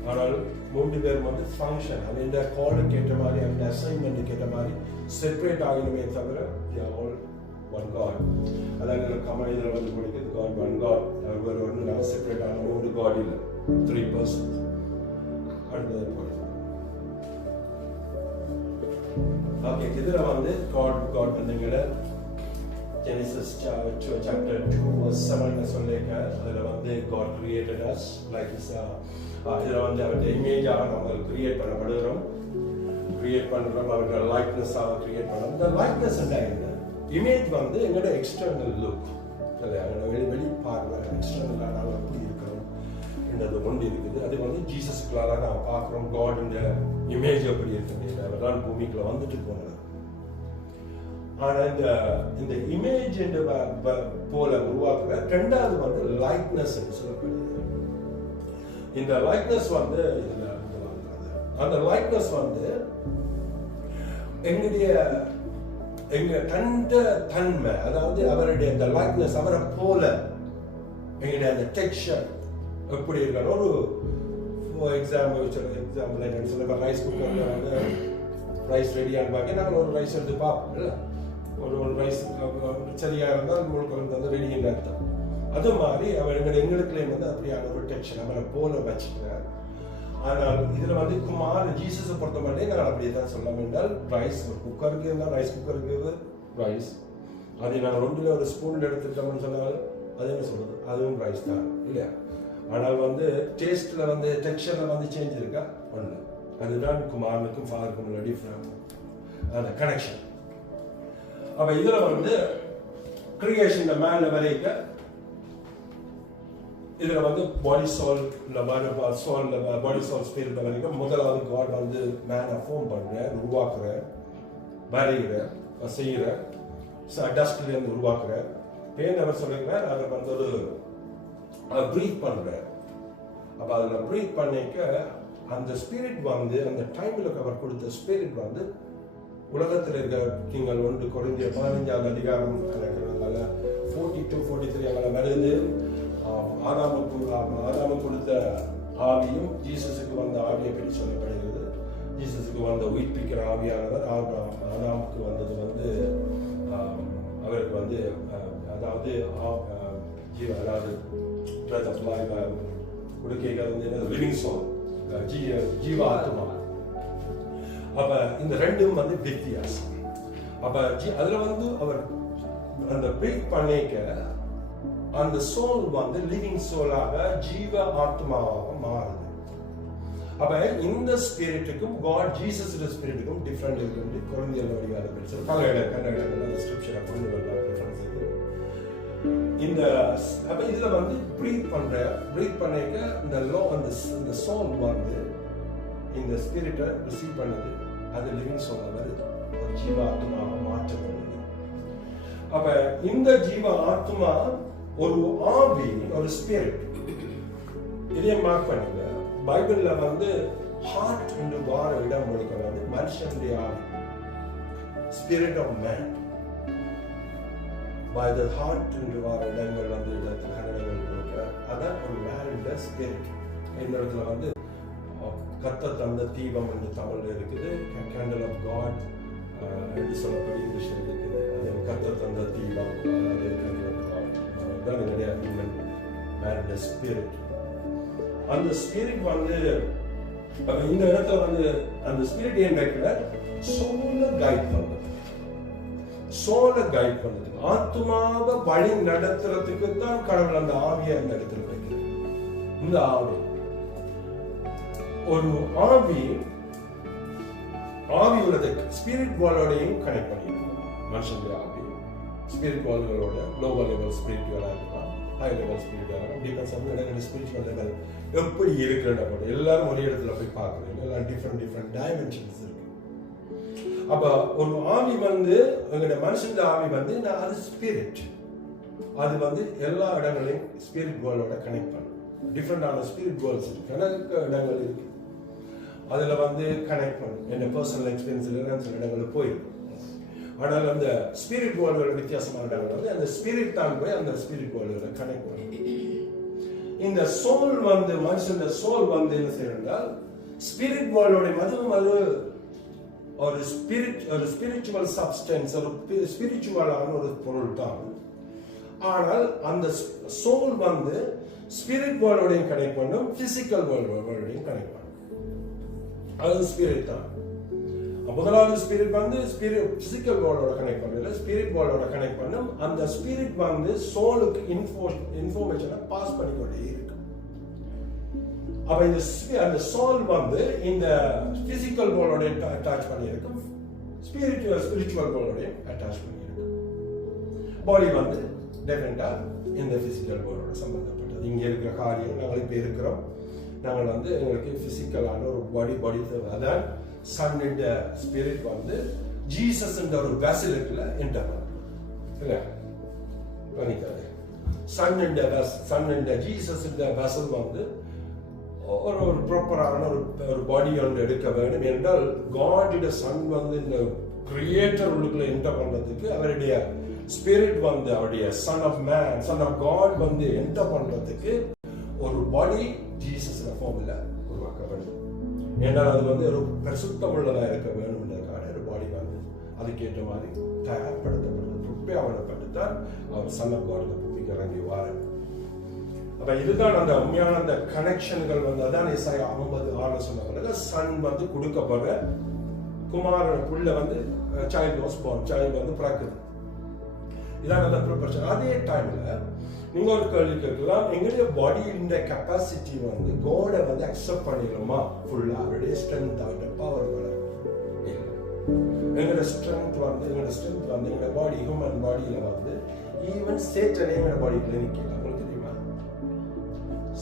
ஆனால் 3 பேர் வந்து ஃபங்க்ஷன், அது இந்த காலுக்கு ஏற்ற மாதிரி, அந்த அசைன்மெண்ட்டுக்கு ஏற்ற மாதிரி செப்பரேட் ஆகணுமே தவிர ஆல் ஒன் காட். அதாவது இதில் வந்து கொடுக்குது காட் ஒன் காட். அவர் ஒன்று நாங்கள் செப்பரேட் ஆன 3 காட் இல்லை, 3 பர்சன். அடுத்தது போடுது. ஓகே, இதில் வந்து காட் வந்துங்கிற Genesis chapter 2 verse 7 சொல்லிருக்க. அதில் வந்து God created us like this. இதில் வந்து அவருடைய இமேஜாக நம்ம கிரியேட் பண்ணப்படுகிறோம், அவருடைய லைக்னஸாக கிரியேட் பண்ணுறோம். இந்த லைக்னஸ் என்ன? இமேஜ் வந்து எங்களோட எக்ஸ்டர்னல் லுக், வெளிப்பார்வை, எக்ஸ்டர்னலாக நாங்கள் எப்படி இருக்கிறோம் என்றது ஒன்று இருக்குது. அது வந்து ஜீசஸ்க்குள்ளாக நான் பார்க்குறோம். காட் இமேஜ் எப்படி இருக்குது, அவர் தான் பூமிக்குள்ள வந்துட்டு போனது. ஆனால் இந்த இமேஜ் என்று போல உருவாக்குற 2வது வந்து லைக்னஸ் என்று சொல்லப்படுது. இந்த லைக்னஸ் வந்து அந்த லைக்னஸ் வந்து எங்க தன்மை, அதாவது அவருடைய அந்த லைக்னஸ், அவரை போல எங்களுடைய அந்த டெக்ஸ்சர் எப்படி இருக்கணும். ஒரு எக்ஸாம்பிள் என்னன்னு சொல்ல, ரைஸ் குக்கர்ல வந்து ரைஸ் ரெடியான்னு பார்க்க நாங்கள் ஒரு ரைஸ் எடுத்து பார்ப்போம்ல. ஒரு ரைஸ் சரியா இருந்தால் உங்களுக்கு வந்து ரெடின்னு அர்த்தம். அது மாதிரி அவர் எங்களுக்குள்ளே வந்து அப்படியான ஒரு டெக்ஸ்சர் அவரை போல வச்சுக்கிறார். ஆனால் இதில் வந்து ஜீசஸை பொறுத்த மட்டும் நான் அப்படியே தான் சொல்ல வேண்டால், ரைஸ் குக்கருக்கு இருந்தால் ரைஸ் குக்கருக்கு ரைஸ், அதை நான் 2ல் ஒரு ஸ்பூன் எடுத்துட்டோம்னு சொன்னால் அது என்ன சொல்றது, அதுவும் ரைஸ் தான் இல்லையா. ஆனால் வந்து டேஸ்ட்ல வந்து டெக்ஸ்சர்ல வந்து சேஞ்ச் இருக்கா ஒன்று. அதுதான் குமாரனுக்கும் ஃபாதருக்கும் உள்ள டிஃபரன்ஸ், அந்த கனெக்ஷன். அப்ப இதுல வந்து கிரியேஷன் மேல வரைக்க இதுல வந்து body soul body soul spirit வரைக்கும் முதலாவது காட் வந்து மேனை ஃபார்ம் பண்ற, உருவாக்குற, வரைகிற, செய்கிற, டஸ்ட்ல இருந்து உருவாக்குற. பேர் அவர் சொல்லுகிறார், அவர் வந்து ஒரு பிரீத் பண்ற, அப்ப அதுல ப்ரீத் பண்ணிக்க அந்த ஸ்பிரிட் வந்து அந்த டைம்ல அவர் கொடுத்த ஸ்பிரிட் வந்து உலகத்தில் இருக்க நீங்கள் 1 கொரிந்தியர் 15ஆம் அதிகாரம் 42-43 அங்கே வருது. ஆதாமுக்கு கொடுத்த ஆவியும் ஜீசஸுக்கு வந்த ஆவியை பற்றி சொல்லப்படுகிறது. ஜீசஸுக்கு வந்த உயிர்ப்பிக்கிற ஆவியானவர் ஆதாமுக்கு வந்தது வந்து அவருக்கு வந்து அதாவது கொடுக்க வந்து லிவிங் சோல் ஜீவாத்மா. அப்ப இந்த ரெண்டும் வந்து வித்தியாசம். அப்ப அதுல வந்து அவர் அந்த பிரீத் பண்ணிக்க அந்த சோல் வந்து லிவிங் சோலாக ஜீவ ஆத்மாவாக மாறுது. அப்ப இந்த ஸ்பிரிட்டுக்கும் காட் ஜீசஸ் ஸ்பிரிட்டுக்கும் டிஃபரெண்ட் இருக்கு. கொரிந்தியர் வழியாக பேசுறது பல இடங்கள் ஸ்கிரிப்சரை கொண்டு வரலாம் டிஃபரன்ஸ் இருக்கு. இந்த அப்ப இதுல வந்து பிரீத் பண்ணிக்க இந்த சோல் வந்து இந்த ஸ்பிரிட்டை ரிசீவ் பண்ணது, அது லிவிங் சோல் வருது, ஒரு ஜீவ ஆத்மாவாக மாற்றப்படுது. அப்ப இந்த ஜீவ ஆத்மா ஒரு ஆவி, ஒரு ஸ்பிரிட். இதையும் மார்க் பண்ணுங்க. பைபிள்ல வந்து ஹார்ட் என்று வார இடம் கொடுக்கிறது மனுஷனுடைய ஆவி, spirit of man. By the heart என்று வார இடங்கள் வந்து இடத்துல கன்னடங்கள் கொடுக்க அதான் ஒரு மேனுடைய ஸ்பிரிட். இந்த இடத்துல வந்து கத்த தந்த தீபம் என்று தமிழ்ல இருக்குது, கேண்டில் ஆஃப் காட் என்று சொல்லப்படி இங்கிலீஷ்ல இருக்குது. அது கத்த தந்த தீபம், அது கேண்டில் ஆஃப் காட் தான் என்னுடைய மேனுடைய ஸ்பிரிட். அந்த ஸ்பிரிட் வந்து இந்த இடத்துல வந்து அந்த ஸ்பிரிட் ஏன் வைக்கல, சோலை கைட் பண்ணது, ஆத்மாவை வழி நடத்துறதுக்கு தான் கடவுள் அந்த ஆவியை அந்த இடத்துல வைக்கிறார். இந்த ஆவி ஒரு ஆவி உள்ளது ஸ்பிரிட் வேர்ல்டோடையும் கனெக்ட் பண்ணிருக்கோம். மனுஷனுடைய ஆவி ஸ்பிரிட் வேர்ல்டோட லோவர் லெவல் ஸ்பிரிச்சுவலா இருக்கலாம், ஹை லெவல் ஸ்பிரிச்சுவலா இருக்கும். டிபெண்ட்ஸ் ஆன் இடங்கள் ஸ்பிரிச்சுவல் லெவல் எப்படி இருக்குன்ற போது எல்லாரும் ஒரு இடத்துல போய் பார்க்குறீங்க. எல்லாம் டிஃப்ரெண்ட் டைமென்ஷன்ஸ் இருக்கு. அப்ப ஒரு ஆவி வந்து எங்களுடைய மனுஷனுடைய ஆவி வந்து அது ஸ்பிரிட், அது வந்து எல்லா இடங்களையும் ஸ்பிரிட் வேர்ல்டோட கனெக்ட் பண்ணும். டிஃப்ரெண்டான ஸ்பிரிட் வேர்ல்ட்ஸ் இருக்கு, எனக்கு இடங்கள் இருக்கு, அதுல வந்து கனெக்ட் பண்ணும். என்ன பர்சனல் எக்ஸ்பீரியன்ஸ்ல நான் சில இடங்களுக்கு போயிருக்கேன். ஆனால் அந்த ஸ்பிரிட் வேர்ல்டோட வித்தியாசமான இடங்கள் வந்து அந்த ஸ்பிரிட் தான் போய் அந்த ஸ்பிரிட் வேர்ல்டோட கனெக்ட் பண்ணும். இந்த சோல் வந்து மனுஷன் சோல் வந்து என்ன செய்யறால் ஸ்பிரிட் வேர்ல்டோட அதுவும் அது ஒரு ஸ்பிரிச்சுவல் சப்ஸ்டன்ஸ், ஒரு ஸ்பிரிச்சுவலான ஒரு பொருள் தான். ஆனால் அந்த சோல் வந்து ஸ்பிரிட் வேர்ல்டோடையும் கனெக்ட் பண்ணும், பிசிக்கல் வேர்ல்டோடையும் கனெக்ட் பண்ணும். அது ஸ்பிரிட் தான். முதலாவது ஸ்பிரிட் வந்து பிசிக்கல் வேர்ல்டோட கனெக்ட் பண்ணல, ஸ்பிரிட் வேர்ல்டோட கனெக்ட் பண்ணும். அந்த ஸ்பிரிட் வந்து சோலுக்கு இன்ஃபர்மேஷனை பாஸ் பண்ணிக்கொண்டே இருக்கு. அப்ப அந்த சோல் வந்து இந்த பிசிக்கல் வேர்ல்டோட அட்டாச் பண்ணியிருக்கும், ஸ்பிரிச்சுவல் வேர்ல்டோட அட்டாச் பண்ணியிருக்கும். பாடி வந்து டெஃபினட்டா இந்த பிசிக்கல் வேர்ல்டோட சம்பந்தப்பட்டது. இங்க இருக்கிற காரியம் நாங்கள் இப்ப இருக்கிறோம், நாங்கள் வந்து எங்களுக்கு பிசிக்கலான ஒரு பாடி தேவை. அதான் சன் என்ற ஸ்பிரிட் வந்து ஜீசஸ் என்ற ஒரு வெசல் இருக்குல்ல என்டர் பண்ணிக்காது. சன் என்ற ஜீசஸ் என்ற வெசல் வந்து ஒரு ப்ராப்பரான ஒரு பாடி ஒன்று எடுக்க வேண்டும். என்றால் காட் சன் வந்து இந்த கிரியேட்டர் உள்ளுக்குள்ள என்டர் பண்றதுக்கு அவருடைய ஸ்பிரிட் வந்து அவருடைய son of man, son of God வந்து என்டர் பண்றதுக்கு ஒரு பாடி ஜீசஸ் ஃபார்ம்ல உருவாக்கப்படும். ஏன்னால் அது வந்து ஒரு பரிசுத்தம் உள்ளதாக இருக்க வேண்டும் என்றதுக்கான ஒரு பாடி வந்து அதுக்கேற்ற மாதிரி தயார்படுத்தப்பட்டது, ப்ரிப்பேர்படுத்தப்பட்டுதான் அவர் சன் ஆஃப் காட் பூமிக்கு இறங்கி வாரார். அப்ப இதுதான் அந்த உண்மையான அந்த கனெக்ஷன்கள் வந்து அதான் ஏசாயா 50:6 சொன்னாங்க. சன் வந்து கொடுக்கப்படுற குமாரன் புள்ள வந்து சைல்ட் வாஸ் பார்ன், சைல்ட் வந்து பிறக்குது. இதான் அந்த ப்ரிப்பரேஷன். அதே டைம்ல நீங்க ஒரு கேள்வி கேட்கலாம், எங்களுடைய பாடியோட கெப்பாசிட்டி வந்து கோடை வந்து அக்செப்ட் பண்ணிடுமா ஃபுல்லா, அவருடைய ஸ்ட்ரென்த் அவருடைய பவர் இல்லை. எங்களோட ஸ்ட்ரென்த் வந்து எங்களோட பாடி ஹியூமன் பாடியில வந்து ஈவன் சேட்டனே எங்களோட பாடியில நிற்கலாம். உங்களுக்கு தெரியுமா,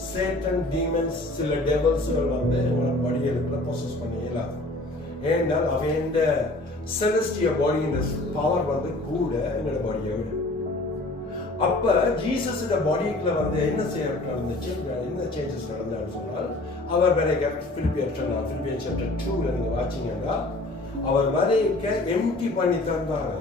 சேட்டன் டீமன்ஸ் சில டெவல்ஸ்கள் வந்து எங்களோட பாடியில ப்ரொசஸ் பண்ணி இயலாது. ஏன்னால் அவன் செலஸ்டியல் பாடியின் பவர் வந்து கூட எங்களோட பாடியை விட. அப்ப ஜீசஸோட பாடிக்குள்ள வந்து என்ன நடந்துச்சு, என்ன சேஞ்சஸ் நடந்தான்னு சொன்னால், அவர் வரைக்க பிலிப்பியன் சாப்டர் 2 நீங்க வாட்சிங்கன்னா, அவர் வரைக்க எம்டி பண்ணி தந்தார்.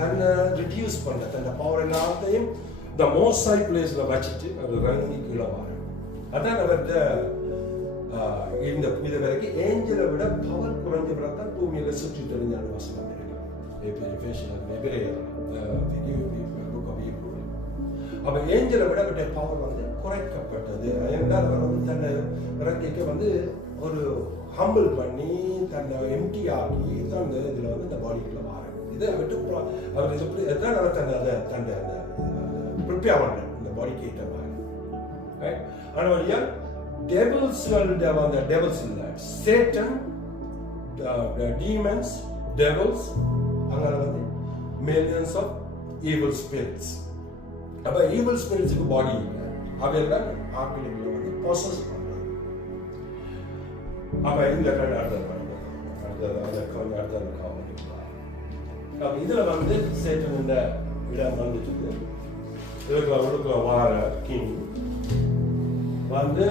தன்னை ரிடியூஸ் பண்ண, தன்னை பவர் எல்லாத்தையும் இந்த மோஸ்ட் ஹை பிளேஸ்ல வச்சுட்டு அவர் ரங்கி கீழே வர. அதான் அவர்கிட்ட இந்த இது வரைக்கும் ஏஞ்சலை விட பவர் குறைஞ்ச பிறகு பூமியில சுற்றி தெரிஞ்சான வசனம் இருக்கு. அப்ப ஏஞ்சலை விட அவருடைய பவர் வந்து குறைக்கப்பட்டது. என்றால் அவர் வந்து தன்னை இறங்கிக்க வந்து ஒரு ஹம்பிள் பண்ணி தன்னை எம்டி ஆக்கி தான் இதுல வந்து இந்த பாடிக்குள்ள மாற. இதை விட்டு அவர் எப்படி எதான் அவர் தன்னை ப்ரிப்பேர் பண்ண இந்த பாடிக்கு ஏற்ற மாதிரி. ஆனால் devils இல்ல, சேட்டன், demons, devils, அங்க வந்து millions of evil spirits. அப்ப evil spiritsக்கு பாடி இல்லை, அவையெல்லாம் ஆக்கிலிகளை வந்து பொசஸ் பண்றது. அப்ப இந்த இதுல வந்து சேட்டன் இந்த இடம் வந்துட்டு இதுக்குள்ள வார கிங் வந்து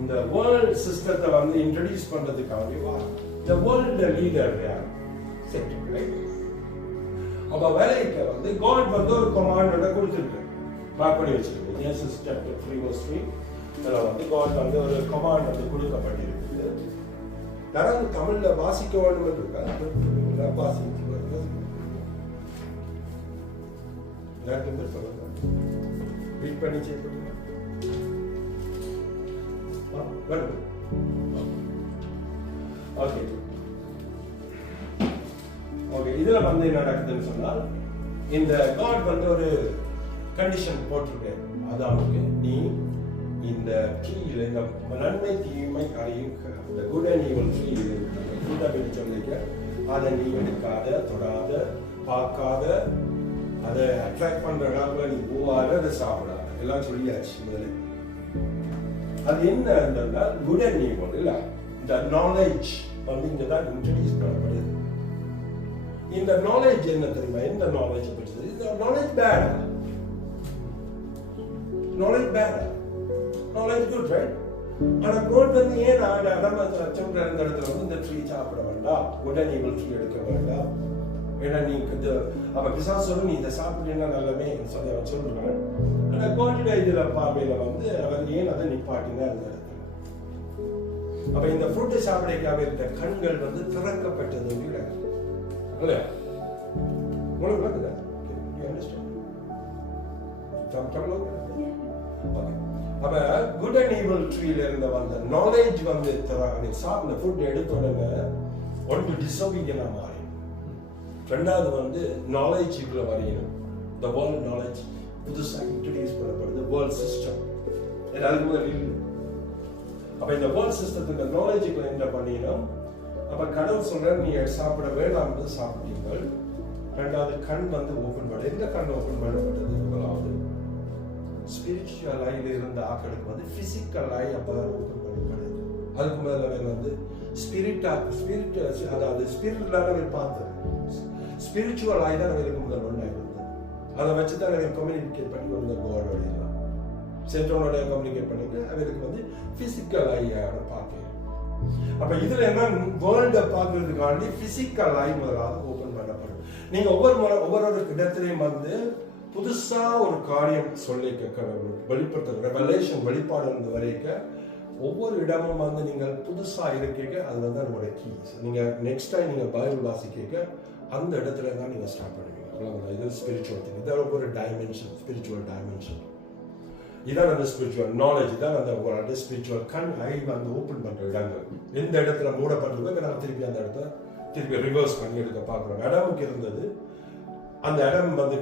இந்த வேர்ல்ட் சிஸ்டத்தை வந்து இன்ட்ரோடியூஸ் பண்றதுக்காக இந்த வேர்ல்ட் லீடர் யார்? Satan, right? அப்ப வேலைக்கு வந்து காட் வந்து ஒரு கமாண்ட் கொடுத்துருக்கு, மார்க் பண்ணி வச்சிருக்கு. ஜெனசிஸ் சாப்டர் 3:3 இதுல வந்து காட் வந்து ஒரு கமாண்ட் வந்து கொடுக்கப்பட்டிருக்கு. யாராவது தமிழ்ல வாசிக்க வேண்டும் இருக்கா? வாசிக்க ரீட் பண்ணி செக் பண்ணுங்க. ஓகே, இதுல வந்து என்ன நடக்குதுன்னு சொன்னால், இந்த காட் வந்து ஒரு கண்டிஷன் போட்டிருக்காரு. அதாவுக்கு நீ இந்த ட்ரீல இந்த நன்மை தீமை அறியும் இந்த good and evil tree good அப்படின்னு சொல்லிக்க, அதை நீ எடுக்காத, தொடாத, பார்க்காத, அதை அட்ராக்ட் பண்ற இடத்துல நீ போவாத, அதை சாப்பிடாத எல்லாம் சொல்லியாச்சு முதல்ல. அது என்ன குட் அண்ட் ஈவில் இல்ல, இந்த நாலேஜ் வந்து இங்க தான் இன்ட்ரோடியூஸ் பண்ணப்படுது. இந்த நாலேஜ் என்ன தெரியுமா? எந்த நாலேஜ் பற்றி? இந்த knowledge bad, knowledge bad, knowledge good, right? ஆனா கோட் வந்து ஏன் நம்ம சொல்ற இந்த இடத்துல வந்து இந்த ட்ரீ சாப்பிட வேண்டாம், குட் அண்ட் ஈவில் ட்ரீ எடுக்க வேண்டாம், ஏன்னா நீ அப்ப பிசாசு சொல்லு நீ இதை சாப்பிட்டீங்கன்னா நல்லவே சொல்லி அவன் சொல்றான். ஆனா கோட்டிட இதுல பார்வையில வந்து அவர் ஏன் அதை நிப்பாட்டினா அந்த இடத்துல. அப்ப இந்த ஃப்ரூட்டை சாப்பிடக்காக இருந்த கண்கள் வந்து திறக்கப்பட்டது இல்லையா? உங்களுக்கு விளக்குதா? அப்ப குட் அண்ட் ஈவில் ட்ரீல இருந்த வந்த நாலேஜ் வந்து சாப்பிட ஃபுட் எடுத்த உடனே ஒன்று டிசோபியனா மாறி, ரெண்டாவது வந்து நாலேஜுக்குள்ள வரையணும். த வேர்ல்ட் நாலேஜ் புதுசாக இன்ட்ரடியூஸ் பண்ணப்படுது, வேர்ல்ட் சிஸ்டம். அதுக்கு முதல் இல்லை. அப்ப இந்த வேர்ல்ட் சிஸ்டத்துக்கு நாலேஜுக்குள்ள என்ன பண்ணினோம்? அப்ப கடவுள் சொல்ற நீ சாப்பிட வேண்டாம் என்று சாப்பிட்டீங்கள். ரெண்டாவது கண் வந்து ஓபன் பண்ண. எந்த கண் ஓபன் பண்ணப்பட்டது? முதலாவது ஸ்பிரிச்சுவல் ஐல இருந்த ஆக்களுக்கு வந்து பிசிக்கல் ஐ அப்பதான் ஓபன் பண்ணப்படுது. அதுக்கு முதல்ல வந்து ஸ்பிரிட், அதாவது ஸ்பிரிட்லான பார்த்தது. ஸ்பிரிச்சுவல் ஐ தான் அவருக்கு முதல் ஒன்றா இருந்தது. அதை வச்சுதான் அவருக்கு கம்யூனிகேட் பண்ணி வந்த காடோட எல்லாம் சேட்டனோட கம்யூனிகேட் பண்ணிட்டு அவருக்கு வந்து பிசிக்கல் ஐயோட பார்க்க. அப்ப இதுல என்ன வேர்ல்ட பார்க்கறதுக்காண்டி பிசிக்கல் ஐ முதலாவது ஓபன் பண்ணப்படும். நீங்க ஒவ்வொரு இடத்துலையும் வந்து புதுசா ஒரு காரியம் சொல்லி வெளிப்படுத்த ரெவலேஷன் வெளிப்பாடு இருந்து வரைக்கும் ஒவ்வொரு இடமும் வந்து நீங்கள் புதுசா இருக்கீங்க. அது வந்து நம்மளுடைய கீஸ். நீங்க நெக்ஸ்ட் டைம் நீங்க பைபிள் வாசிக்க அந்த இடத்துல தான் நீங்க ஸ்டார்ட் பண்ணுவீங்க. இது ஸ்பிரிச்சுவல் திங். இதான் ஒரு டைமென்ஷன், ஸ்பிரிச்சுவல் டைமென்ஷன். இதான் அந்த ஸ்பிரிச்சுவல் நாலேஜ். தான் அந்த ஸ்பிரிச்சுவல் கண் ஐ வந்து ஓப்பன் பண்ற இடங்கள். எந்த இடத்துல மூடப்பட்டிருக்கோ நாங்கள் திருப்பி அந்த இடத்த திருப்பி ரிவர்ஸ் பண்ணி எடுக்க பார்க்குறோம். இடமுக்கு இருந்தது அந்த இடம் வந்து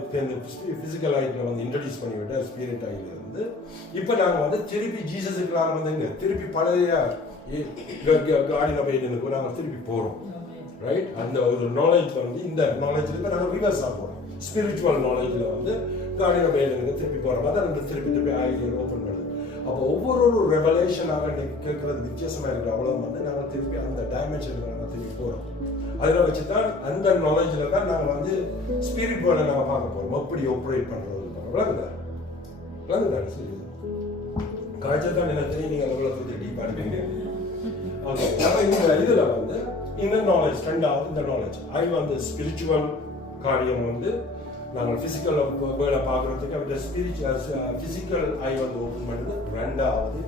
பிசிக்கல் ஐல வந்து இன்ட்ரடியூஸ் பண்ணிவிட்ட ஸ்பிரிட் ஐல இருந்து இப்போ நாங்கள் வந்து திருப்பி ஜீசஸுக்குலாம் வந்து திருப்பி பழைய காடியில் போயிட்டு நாங்கள் திருப்பி போகிறோம், ரைட்? அந்த ஒரு நாலேஜ் வந்து இந்த நாலேஜ்ல நாங்கள் ரிவர்ஸாக போகிறோம். ஸ்பிரிச்சுவல் நாலேஜில் வந்து காடியில் போயிட்டு திருப்பி போகிறோம். அதை நம்ம திருப்பி ஐடியா ஓப்பன் பண்ணுது. அப்போ ஒவ்வொரு ரெவலேஷனாக கேட்கறது வித்தியாசமாக இருக்கிற அவ்வளோ வந்து நாங்கள் திருப்பி அந்த டைமென்ஷனுக்கு நாங்கள் திருப்பி போகிறோம். அதில் வச்சு தான் அந்த நாலேஜில் தான் நாங்கள் வந்து ஸ்பிரிட் வேர்ல்டை நாங்கள் பார்க்க போகிறோம். எப்படி ஆப்ரேட் பண்ணுறது விளங்குதா சரி காய்ச்சல் தான் எனக்கு தெரியும். நீங்கள் எவ்வளோ பற்றி டீப் அனுப்பிங்க. ஓகே, அப்போ இந்த இதில் வந்து இந்த நாலேஜ் ரெண்டாவது இந்த நாலேஜ் ஐ வந்து ஸ்பிரிச்சுவல் காரியம் வந்து நாங்கள் ஃபிசிக்கல் வேர்ல்டை பார்க்குறதுக்கு அந்த ஃபிசிக்கல் ஐ வந்து ஓப்பன் பண்ணுறது. ரெண்டாவது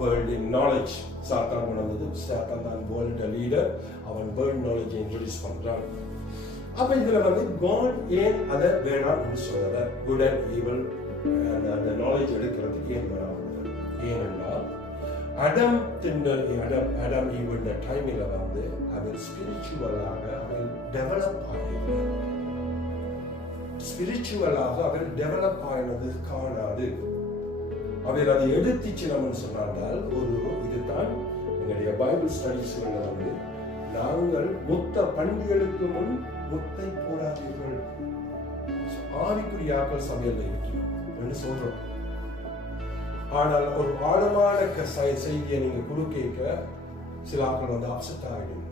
வேர்ல்டு நாலேஜ் சாத்தான் கொண்டு வந்தது. சாத்தான் தான் வேர்ல்டு லீடர். அவன் வேர்ல்டு நாலேஜை இன்ட்ரடியூஸ் பண்ணுறான். அப்போ இதில் வந்து காட் ஏன் அதை வேணாம்னு சொல்லலை? குட் அண்ட் ஈவல் அந்த நாலேஜ் எடுக்கிறதுக்கு ஏன் வேணாம்? ஏனென்றால் அடம் ஈவல் டைமில் வந்து அவர் ஸ்பிரிச்சுவலாக அவர் டெவலப் ஆகினார். ஸ்பிரிச்சுவலாக அவர் டெவலப் ஆகினது காணாது. அவர் அதை எடுத்துச்சு நம்ம சொன்னால் ஒரு இதுதான் எங்களுடைய பைபிள் ஸ்டடீஸ்ல வந்து நாங்கள் முத்த பண்டிகைகளுக்கு முன் முத்தை போடாதீர்கள். ஆவிக்குரிய ஆக்கள் சமையல் இருக்கிறோம் என்று சொல்றோம். ஆனால் ஒரு ஆழமான செய்தியை நீங்க கொடுக்க சில ஆக்கள் வந்து அப்செட் ஆகிடும்.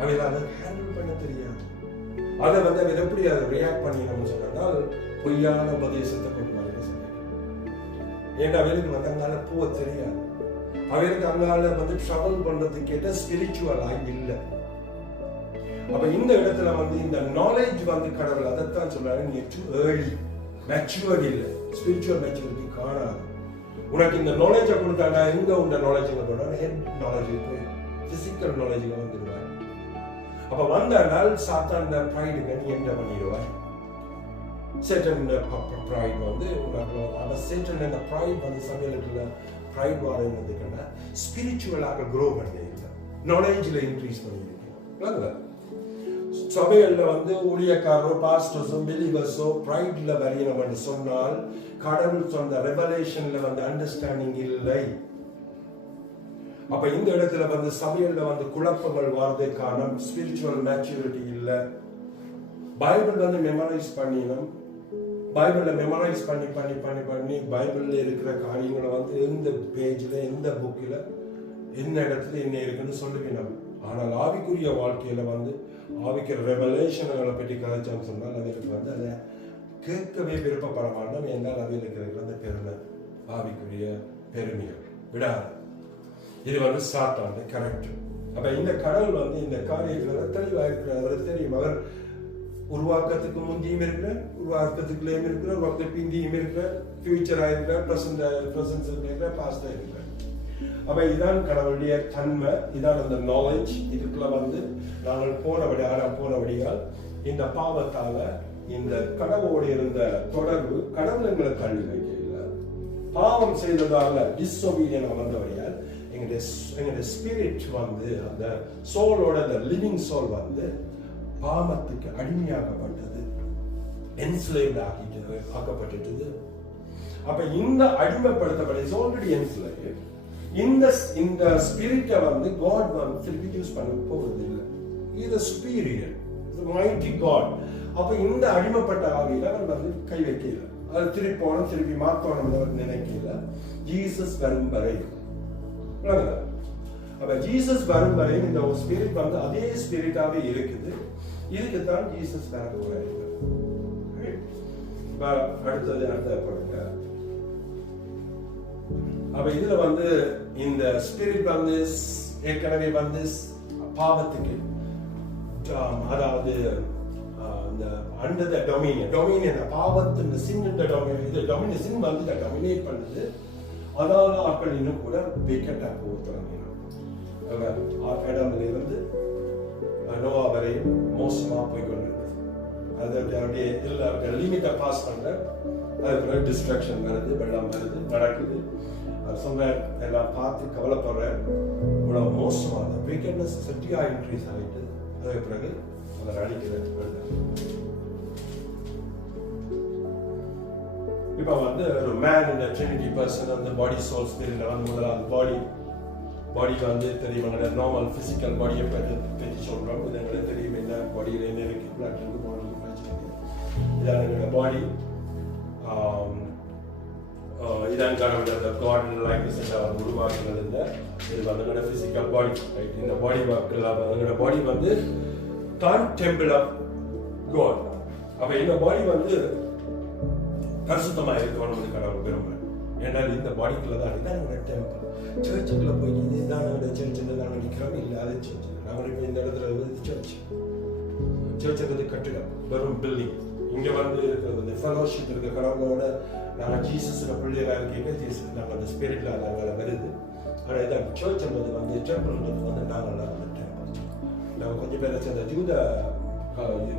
அவையில் அதை ஹேண்டில் பண்ண தெரியாது. அதை வந்து அவர் எப்படி அதை ரியாக்ட் பண்ணி நம்ம சொன்னால் பொய்யான உபதேசத்தை கொண்டு வர ஏன்னா அவருக்கு வந்து அங்கால போக தெரியாது. அவருக்கு அங்கால வந்து ட்ராவல் பண்றதுக்கு கேட்ட ஸ்பிரிச்சுவலா இல்லை. அப்ப இந்த இடத்துல வந்து இந்த நாலேஜ் வந்து கடவுள் அதைத்தான் சொல்றாரு, நீ டூ ஏர்லி மெச்சூர்ட் இல்லை, ஸ்பிரிச்சுவல் மெச்சூரிட்டி காணாது. உனக்கு இந்த நாலேஜை கொடுத்தாண்டா எங்க உண்ட நாலேஜ் கொடுத்தா ஹெட் நாலேஜ் போய் பிசிக்கல் நாலேஜ்ல வந்துடுவார். அப்ப வந்தால் சாத்தான் ப்ரைடுக்கு நீ என்ன பண்ணிடுவார்? சேட்டன் ப்ரைட் வந்து உனக்கு அந்த சேட்டன் அந்த ப்ரைட் வந்து சமையலுக்குள்ள ப்ரைட் வாரதுக்குன்னா ஸ்பிரிச்சுவலாக க்ரோ பண்ணி இல்லை, நாலேஜில் இன்க்ரீஸ் பண்ணியிருக்கேன். சபையில வந்து ஊழியக்காரரோ பாஸ்டர்ஸோ பிலீவர்ஸோ ப்ரைட்ல வரையணும் சொன்னால் கடவுள் சொன்ன ரெவலேஷன்ல வந்து அண்டர்ஸ்டாண்டிங் இல்லை. அப்ப இந்த இடத்துல வந்து சபையில வந்து குழப்பங்கள் வரதுக்கு காரணம் ஸ்பிரிச்சுவல் மேச்சூரிட்டி இல்லை. பைபிள் வந்து மெமரைஸ் பண்ணினோம். பைபிளை மெமரைஸ் பண்ணி பண்ணி பண்ணி பண்ணி பைபிள்ல இருக்கிற காரியங்களை வந்து எந்த பேஜ்ல எந்த புக்கில் என்ன இடத்துல என்ன இருக்குன்னு சொல்லிக்கணும். ஆனால் ஆவிக்குரிய வாழ்க்கையில வந்து ஆவிக்கிற ரெவலேஷன்களை பற்றி கதைச்சான்னு சொன்னால் அவருக்கு வந்து அதை கேட்கவே விருப்பப்பட மாட்டோம். என்றால் அவையில் இருக்கிற அந்த பெருமை ஆவிக்குரிய பெருமைகள் விடாது. இது வந்து சாத்தாண்டு கரெக்ட். அப்ப இந்த கடவுள் வந்து இந்த காரியத்தில் தெளிவாக இருக்கிறார். தெரியும், அவர் உருவாக்கத்துக்கு முந்தியும் இருக்கிறார், உருவாக்கத்துக்குள்ளேயும் இருக்கிறார், உருவாக்கத்துக்கு பிந்தியும் இருக்கிறார், ஃபியூச்சராக இருக்கிறார், ப்ரெசன்ஸ் இருக்கிறார், பாஸ்டாக இருக்கிறார். அப்ப இதான் கடவுளுடைய தன்மை, இதான் அந்த நாலேஜ். இதுக்குள்ள வந்து நாங்கள் போனபடியால் இந்த பாவத்தால இந்த கடவுளோடு இருந்த தொடர்பு கடவுள் எங்களை தள்ளி வைக்கல. பாவம் செய்ததால டிஸ்ஒபீடியன்ட் வந்தபடியால் எங்களுடைய ஸ்பிரிட் வந்து அந்த சோலோட அந்த லிவிங் சோல் வந்து பாவத்துக்கு அடிமையாக்கப்பட்டது, என்ஸ்லேவ்ட் ஆக்கப்பட்டது. அப்ப இந்த அடிமைப்படுத்தப்பட்ட இஸ் ஆல்ரெடி என்ஸ்லேவ்ட். இந்த ஸ்பிரிட்டை வந்து காட் வந்து திருப்பி யூஸ் பண்ண போறது இல்லை. இது சுப்பீரியர், மைட்டி காட். அப்ப இந்த அடிமைப்பட்ட ஆவியில அவர் வந்து கை வைக்கல, அது திருப்பி மாத்தணும் நினைக்கல. ஜீசஸ் வரும் வரை, அப்ப ஜீசஸ் வரும் வரை இந்த ஸ்பிரிட் வந்து அதே ஸ்பிரிட்டாவே இருக்குது. இதுக்கு தான் ஜீசஸ் வர போறாரு. அடுத்த பாருங்க. அப்ப இதுல வந்து இந்த ஸ்பிரிட் வந்து ஏற்கனவே வந்து பாவத்துக்கு, அதாவது அந்த அண்டர் த டொமினியன் பாவத்தின் சின் வந்து டாமினேட் பண்ணுது. அதனால ஆட்கள் இன்னும் கூட விக்கெட்டா போக தொடங்கினோம். ஆடம்ல இருந்து நோவா வரை மோசமா போய் கொண்டிருந்தது. அது அப்படியே எல்லா லிமிட்டை பாஸ் பண்ண, அதுக்கு டிஸ்ட்ராக்ஷன் வருது, வெள்ளம் வருது, நடக்குது. அது சொன்ன எல்லாம் பார்த்து கவலைப்படுற இவ்வளவு மோசமான வீக்கெட்னஸ் சட்டியா இன்க்ரீஸ் ஆகிட்டு அதுக்கு பிறகு அதை அழிக்கிறது. இப்போ வந்து ஒரு மேன் இந்த ட்ரினிட்டி பர்சன் அந்த பாடி சோல் ஸ்பிரிட்ல வந்து முதலாவது பாடி வந்து தெரியும். நார்மல் பிசிக்கல் பாடியை பற்றி சொல்றோம். இது எங்களுக்கு தெரியும் என்ன பாடியில் என்ன இருக்கு, பிளட் இருக்கு, பாடி இதான் எங்களோட பாடி. இதான் கடவுளோட கார்டன் லைக்னஸ் உருவாக்குனது. இது வந்து எங்களோட பிசிக்கல் பாடி. இந்த பாடி எங்களோட பாடி வந்து தான் டெம்பிள் ஆஃப் காட். அப்ப இந்த பாடி வந்து பரிசுத்தமா இருக்கணும்னு கடவுள் விரும்புறேன். ஏன்னா இந்த பாடிக்குள்ள தான் இதான் டெம்பிள். சர்ச்சுக்குள்ள போய் இதுதான் சர்ச்சில் நாங்கள் நிற்கிறோம், இல்லை அது சர்ச். நாங்கள் இப்போ இந்த இடத்துல வந்து சர்ச்சுக்கு கட்டிடம், வெறும் பில்டிங். இங்க வந்து இருக்கிறது ஃபெலோஷிப் இருக்க கடவுளோட நாங்கள் ஜீசஸோட பிள்ளைகளாக இருக்கீங்க. ஜீசஸ் நாங்கள் அந்த ஸ்பிரிட்ல நாங்கள் வருது. ஆனால் இதான் சர்ச் என்பது வந்து டெம்பிள்ன்றது வந்து நாங்கள் அந்த டெம்பிள். நாங்கள் கொஞ்சம் பேர் சேர்ந்த ஜூத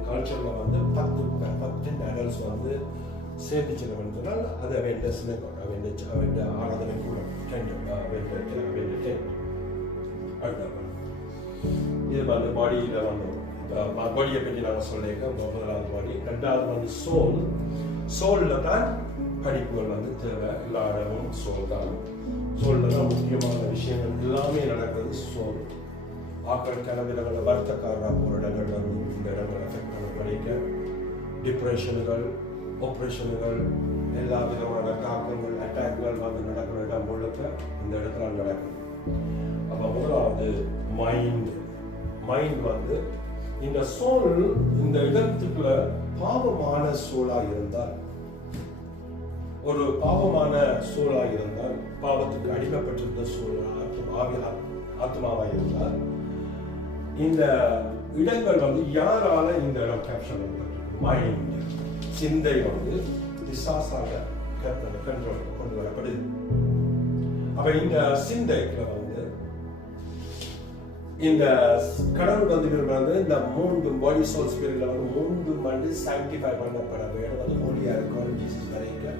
கல்ச்சரில் வந்து 10 அடல்ட்ஸ் வந்து சேர்த்துச்சிருக்கணும்னு சொன்னால் அது அவன் சினகோக், அவன் ஆராதனை கூட இது வந்து பாடியில் வந்து பாடியை பற்றி நாங்கள் சொல்லியிருக்க முதலாவது பாடி. ரெண்டாவது வந்து சோலில் தான் படிப்புகள் வந்து தேவை. எல்லா இடமும் சோல் தான். சோலில் தான் முக்கியமான விஷயங்கள் எல்லாமே நடக்கிறது சோல். ஆக்கள் கனவிடங்களில் வருத்தக்காரராக போகிற இடங்கள் வந்து இந்த இடங்கள் எஃபெக்ட் பண்ண படிக்க டிப்ரெஷனுகள், ஆப்ரேஷனுகள், எல்லா விதமான தாக்கங்கள், அட்டாக்கள் வந்து நடக்கிற இடம் முழுக்க இந்த இடத்துல நடக்குது. அப்போ முதலாவது மைண்ட் வந்து இந்த சோல் இந்த இடத்துக்குள்ள பாவமான சோலாக இருந்தால், ஒரு பாவமான சோலாக இருந்தால், பாவத்துக்கு அடிமைப்பட்டிருந்த சோல் ஆத்மாவாக இருந்தால், இந்த இடங்கள் வந்து யாரால இந்த இடம் கேப்சர் பண்ணப்பட்டிருக்கு? மைண்ட், சிந்தை வந்து பிசாசாக கண்ட்ரோல் கொண்டு வரப்படுது. அப்ப இந்த சிந்தைக்குள்ள வந்து இந்த கடவுள் வந்து விரும்புறது இந்த 3 பாடி சோல் ஸ்பிரிட்ல வந்து 3 மண்டு சாங்டிஃபை பண்ணப்பட வேண்டும். அது ஹோலியா இருக்கும் ஜீசஸ் வரைக்கும்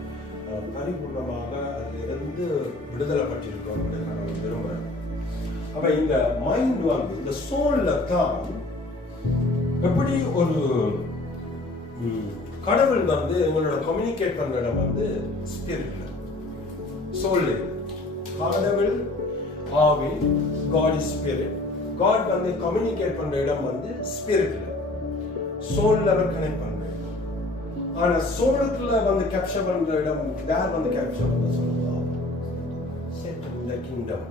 பரிபூர்ணமாக அதிலிருந்து விடுதலை பட்டிருக்கோம் கடவுள் விரும்புறாங்க. அப்ப இந்த மைண்ட் வந்து இந்த சோல்ல தான் எப்படி ஒரு கடவுள் வந்து எங்களோட கம்யூனிகேட் பண்ற இடம் வந்து ஸ்பிரிட்ல, சோல்ல. கடவுள் ஆவி, காட் இஸ் ஸ்பிரிட். காட் வந்து கம்யூனிகேட் பண்ற இடம் வந்து ஸ்பிரிட்ல, சோல்ல அவர் கனெக்ட் பண்ற இடம். ஆனா சோலுக்குள்ள வந்து கேப்சர் பண்ற இடம் யார் வந்து கேப்சர் பண்ண சொல்லுவா? சேட்டன், தி கிங்டம்.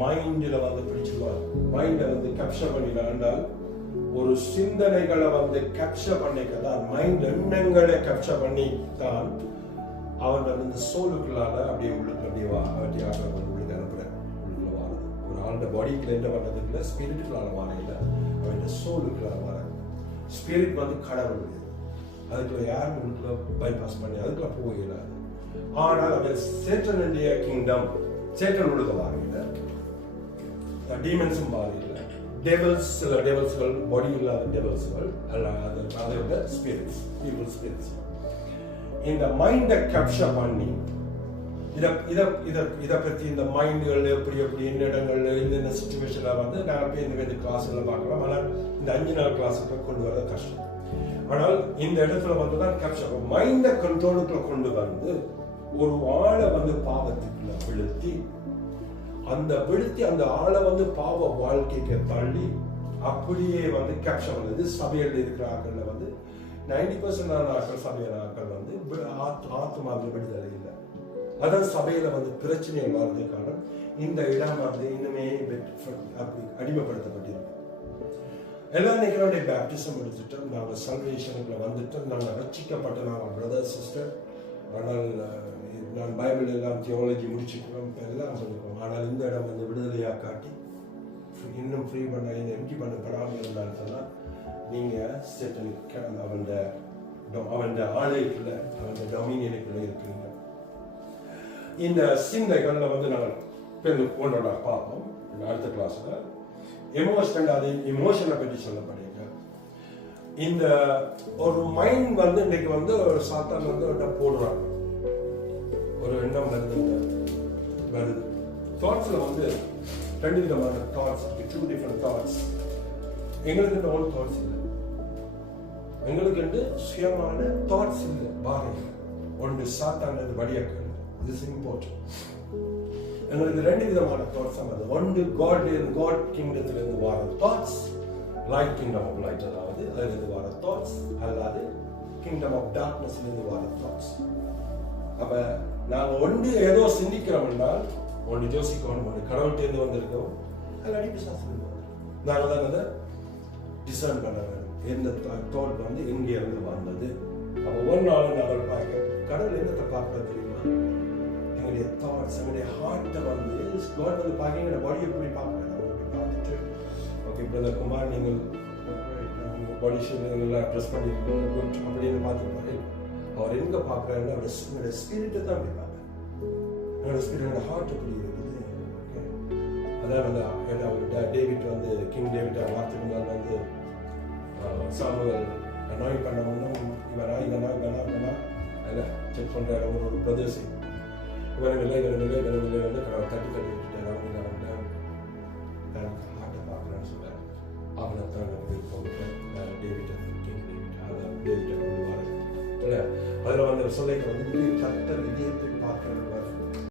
மைண்ட்ல வந்து பிடிச்சிருவார். மைண்டை வந்து கேப்சர் பண்ணினாண்டால் ஒரு சிந்தனைகளை வந்து கேப்சர் பண்ணிக்கதான், மைண்ட் எண்ணங்களை கேப்சர் பண்ணி தான் அவன் வந்து சோலுக்குள்ளால அப்படியே உள்ளுக்கு அப்படியே அவற்றை உள்ளுக்கு அனுப்புற உள்ளுக்குள்ள வாரது. ஒரு ஆளுடைய பாடிக்குள்ள என்ன பண்றது இல்லை, ஸ்பிரிட்டுக்குள்ளால வாரையில அவன் சோலுக்குள்ளால வர. ஸ்பிரிட் வந்து கடவுள், அதுக்குள்ள யாரும் உள்ளுக்குள்ள பைபாஸ் பண்ணி அதுக்குள்ள போயிடாது. ஆனால் அவன் சேட்டனுடைய கிங்டம், சேட்டன் உள்ளுக்க வாரையில, டீமன்ஸும் வாரையில, டெவல்ஸ், சில டெவல்ஸ்கள் பாடி இல்லாத டெவல்ஸ்கள் அதோட ஸ்பிரிட்ஸ், ஈவில் ஸ்பிரிட்ஸ். இந்த மைண்டை கேப்சர் பண்ணி இதை பற்றி இந்த மைண்டுகள் எப்படி என்ன இடங்கள்ல இந்த சிச்சுவேஷன்ல வந்து நாங்கள் போய் இந்த கிளாஸ்ல பார்க்கலாம். ஆனால் இந்த 5 நாள் கிளாஸுக்கு கொண்டு வரது கஷ்டம். ஆனால் இந்த இடத்துல வந்து தான் கேப்சர் மைண்டை கண்ட்ரோலுக்குள்ள கொண்டு வந்து ஒரு ஆளை வந்து பாவத்துக்குள்ள விழுத்தி அந்த ஆளை வந்து பாவ வாழ்க்கைக்கு தள்ளி அப்படியே வந்து கேப்சர் பண்ணுது. சபையில் இருக்கிற ஆட்கள்ல வந்து 90% ஆட்கள், சபையில ஆட்கள் வந்து ஆத்மாவில் விடுதலை இல்லை. அதான் சபையில வந்து பிரச்சனைகள் வர்றதுக்கு காரணம் இந்த இடம் வந்து இன்னுமே அப்படி அடிமைப்படுத்தப்பட்டிருக்கு. எல்லாம் நினைக்கிறோம் பேப்டிசம் எடுத்துட்டோம், நாங்கள் சல்வேஷனுக்குள்ள வந்துட்டோம், நாங்கள் ரட்சிக்கப்பட்ட நாங்கள் பிரதர் சிஸ்டர். ஆனால் நான் பைபிள் எல்லாம் தியோலஜி முடிச்சுக்கிறோம் எல்லாம் சொல்லிக்கிறோம். ஆனால் இந்த இடம் வந்து விடுதலையாக காட்டி இன்னும் ஃப்ரீ பண்ண எம்டி பண்ணப்படாமல் இருந்தான்னு சொன்னால் நீங்கள் சேட்டனுக்கு அவன் ஆலயத்தில் அவன் டொமினியனுக்குள்ள இருக்கிறீங்க. இந்த சிந்தைகளில் வந்து நாங்கள் ஒன்றோட பார்ப்போம் அடுத்த கிளாஸ்ல. எமோஷனை பற்றி சொல்லப்படுங்க. இந்த ஒரு மைண்ட் வந்து இன்னைக்கு வந்து ஒரு சாத்தான் வந்து போடுறாங்க, ஒரு எண்ணம் வருது. தாட்ஸ்ல வந்து 2 விதமான தாட்ஸ், 2 டிஃபரெண்ட் தாட்ஸ். எங்களுக்கு ஓன் தாட்ஸ் இல்லை, எங்களுக்கு சுயமான தாட்ஸ் இல்லை, பாருங்க. ஒன்று சாத்தான் வழியாக்கள், this is important. எங்களுக்கு 2 விதமான தாட்ஸ் வருது. ஒன்று காட் கிங்டத்திலிருந்து வர thoughts, light kingdom of light, அதாவது அதிலிருந்து வர தாட்ஸ், அல்லாது கிங்டம் ஆஃப் டார்க்னஸ்லேருந்து வர தாட்ஸ். அப்ப நாங்க ஒன்று ஏதோ சிந்திக்கிறோம் என்றால் ஒன்று யோசிக்கணும், ஒன்று கடவுள்கிட்டேருந்து வந்திருக்கோம், அது அடிப்பு சாஸ்திரம். நாங்கள் தான் அதை டிசைன் பண்ண வேணும். எந்த தாட் வந்து எங்கே இருந்து வந்தது. அப்போ ஒரு நாள் நாங்கள் பார்க்க கடவுள் என்னத்தை பார்க்க தெரியுமா? எங்களுடைய தாட்ஸ், எங்களுடைய ஹார்ட்டை வந்து காட் வந்து பார்க்க எங்களோட பாடியை எப்படி பார்க்குறாரு. அப்படி பார்த்துட்டு ஓகே பிரதர் குமார் நீங்கள் பாடி ஷேப்லாம் ட்ரெஸ் பண்ணியிருக்கீங்க குட் அப்படின்னு பார்த்துருப்பாரு. அவர் எங்கே பார்க்குறாருன்னா அவரோட ஸ்பிரிட்டை தான் அப்படி பார்க்குறாரு. என்னோட ஸ்பிரிட்டோட ஹார்ட் எப்படி இருக்குது. ஓகே அதான் வந்து அவர் டேவிட் வந்து கிங் டேவிட் வார்த்தைக்கு முன்னால் வந்து சாமுவேல் அனாய் பண்ண முன்னும் இவனா அதில் செக் பண்ணுறாரு ஒரு பிரதேசம் இவனில்லை வந்து கடவுள் தட்டி விட்டுட்டார். அவங்க ஹார்ட்டை பார்க்குறான்னு சொல்கிறார். அவனை தான் போட்டு டேவிட் கிங் டேவிட் அதை டேவிட்டை கொண்டு வர அதில் வந்து சொல்லைக்கு வந்து கர்த்தர் இதயத்தை பார்க்கிறவர்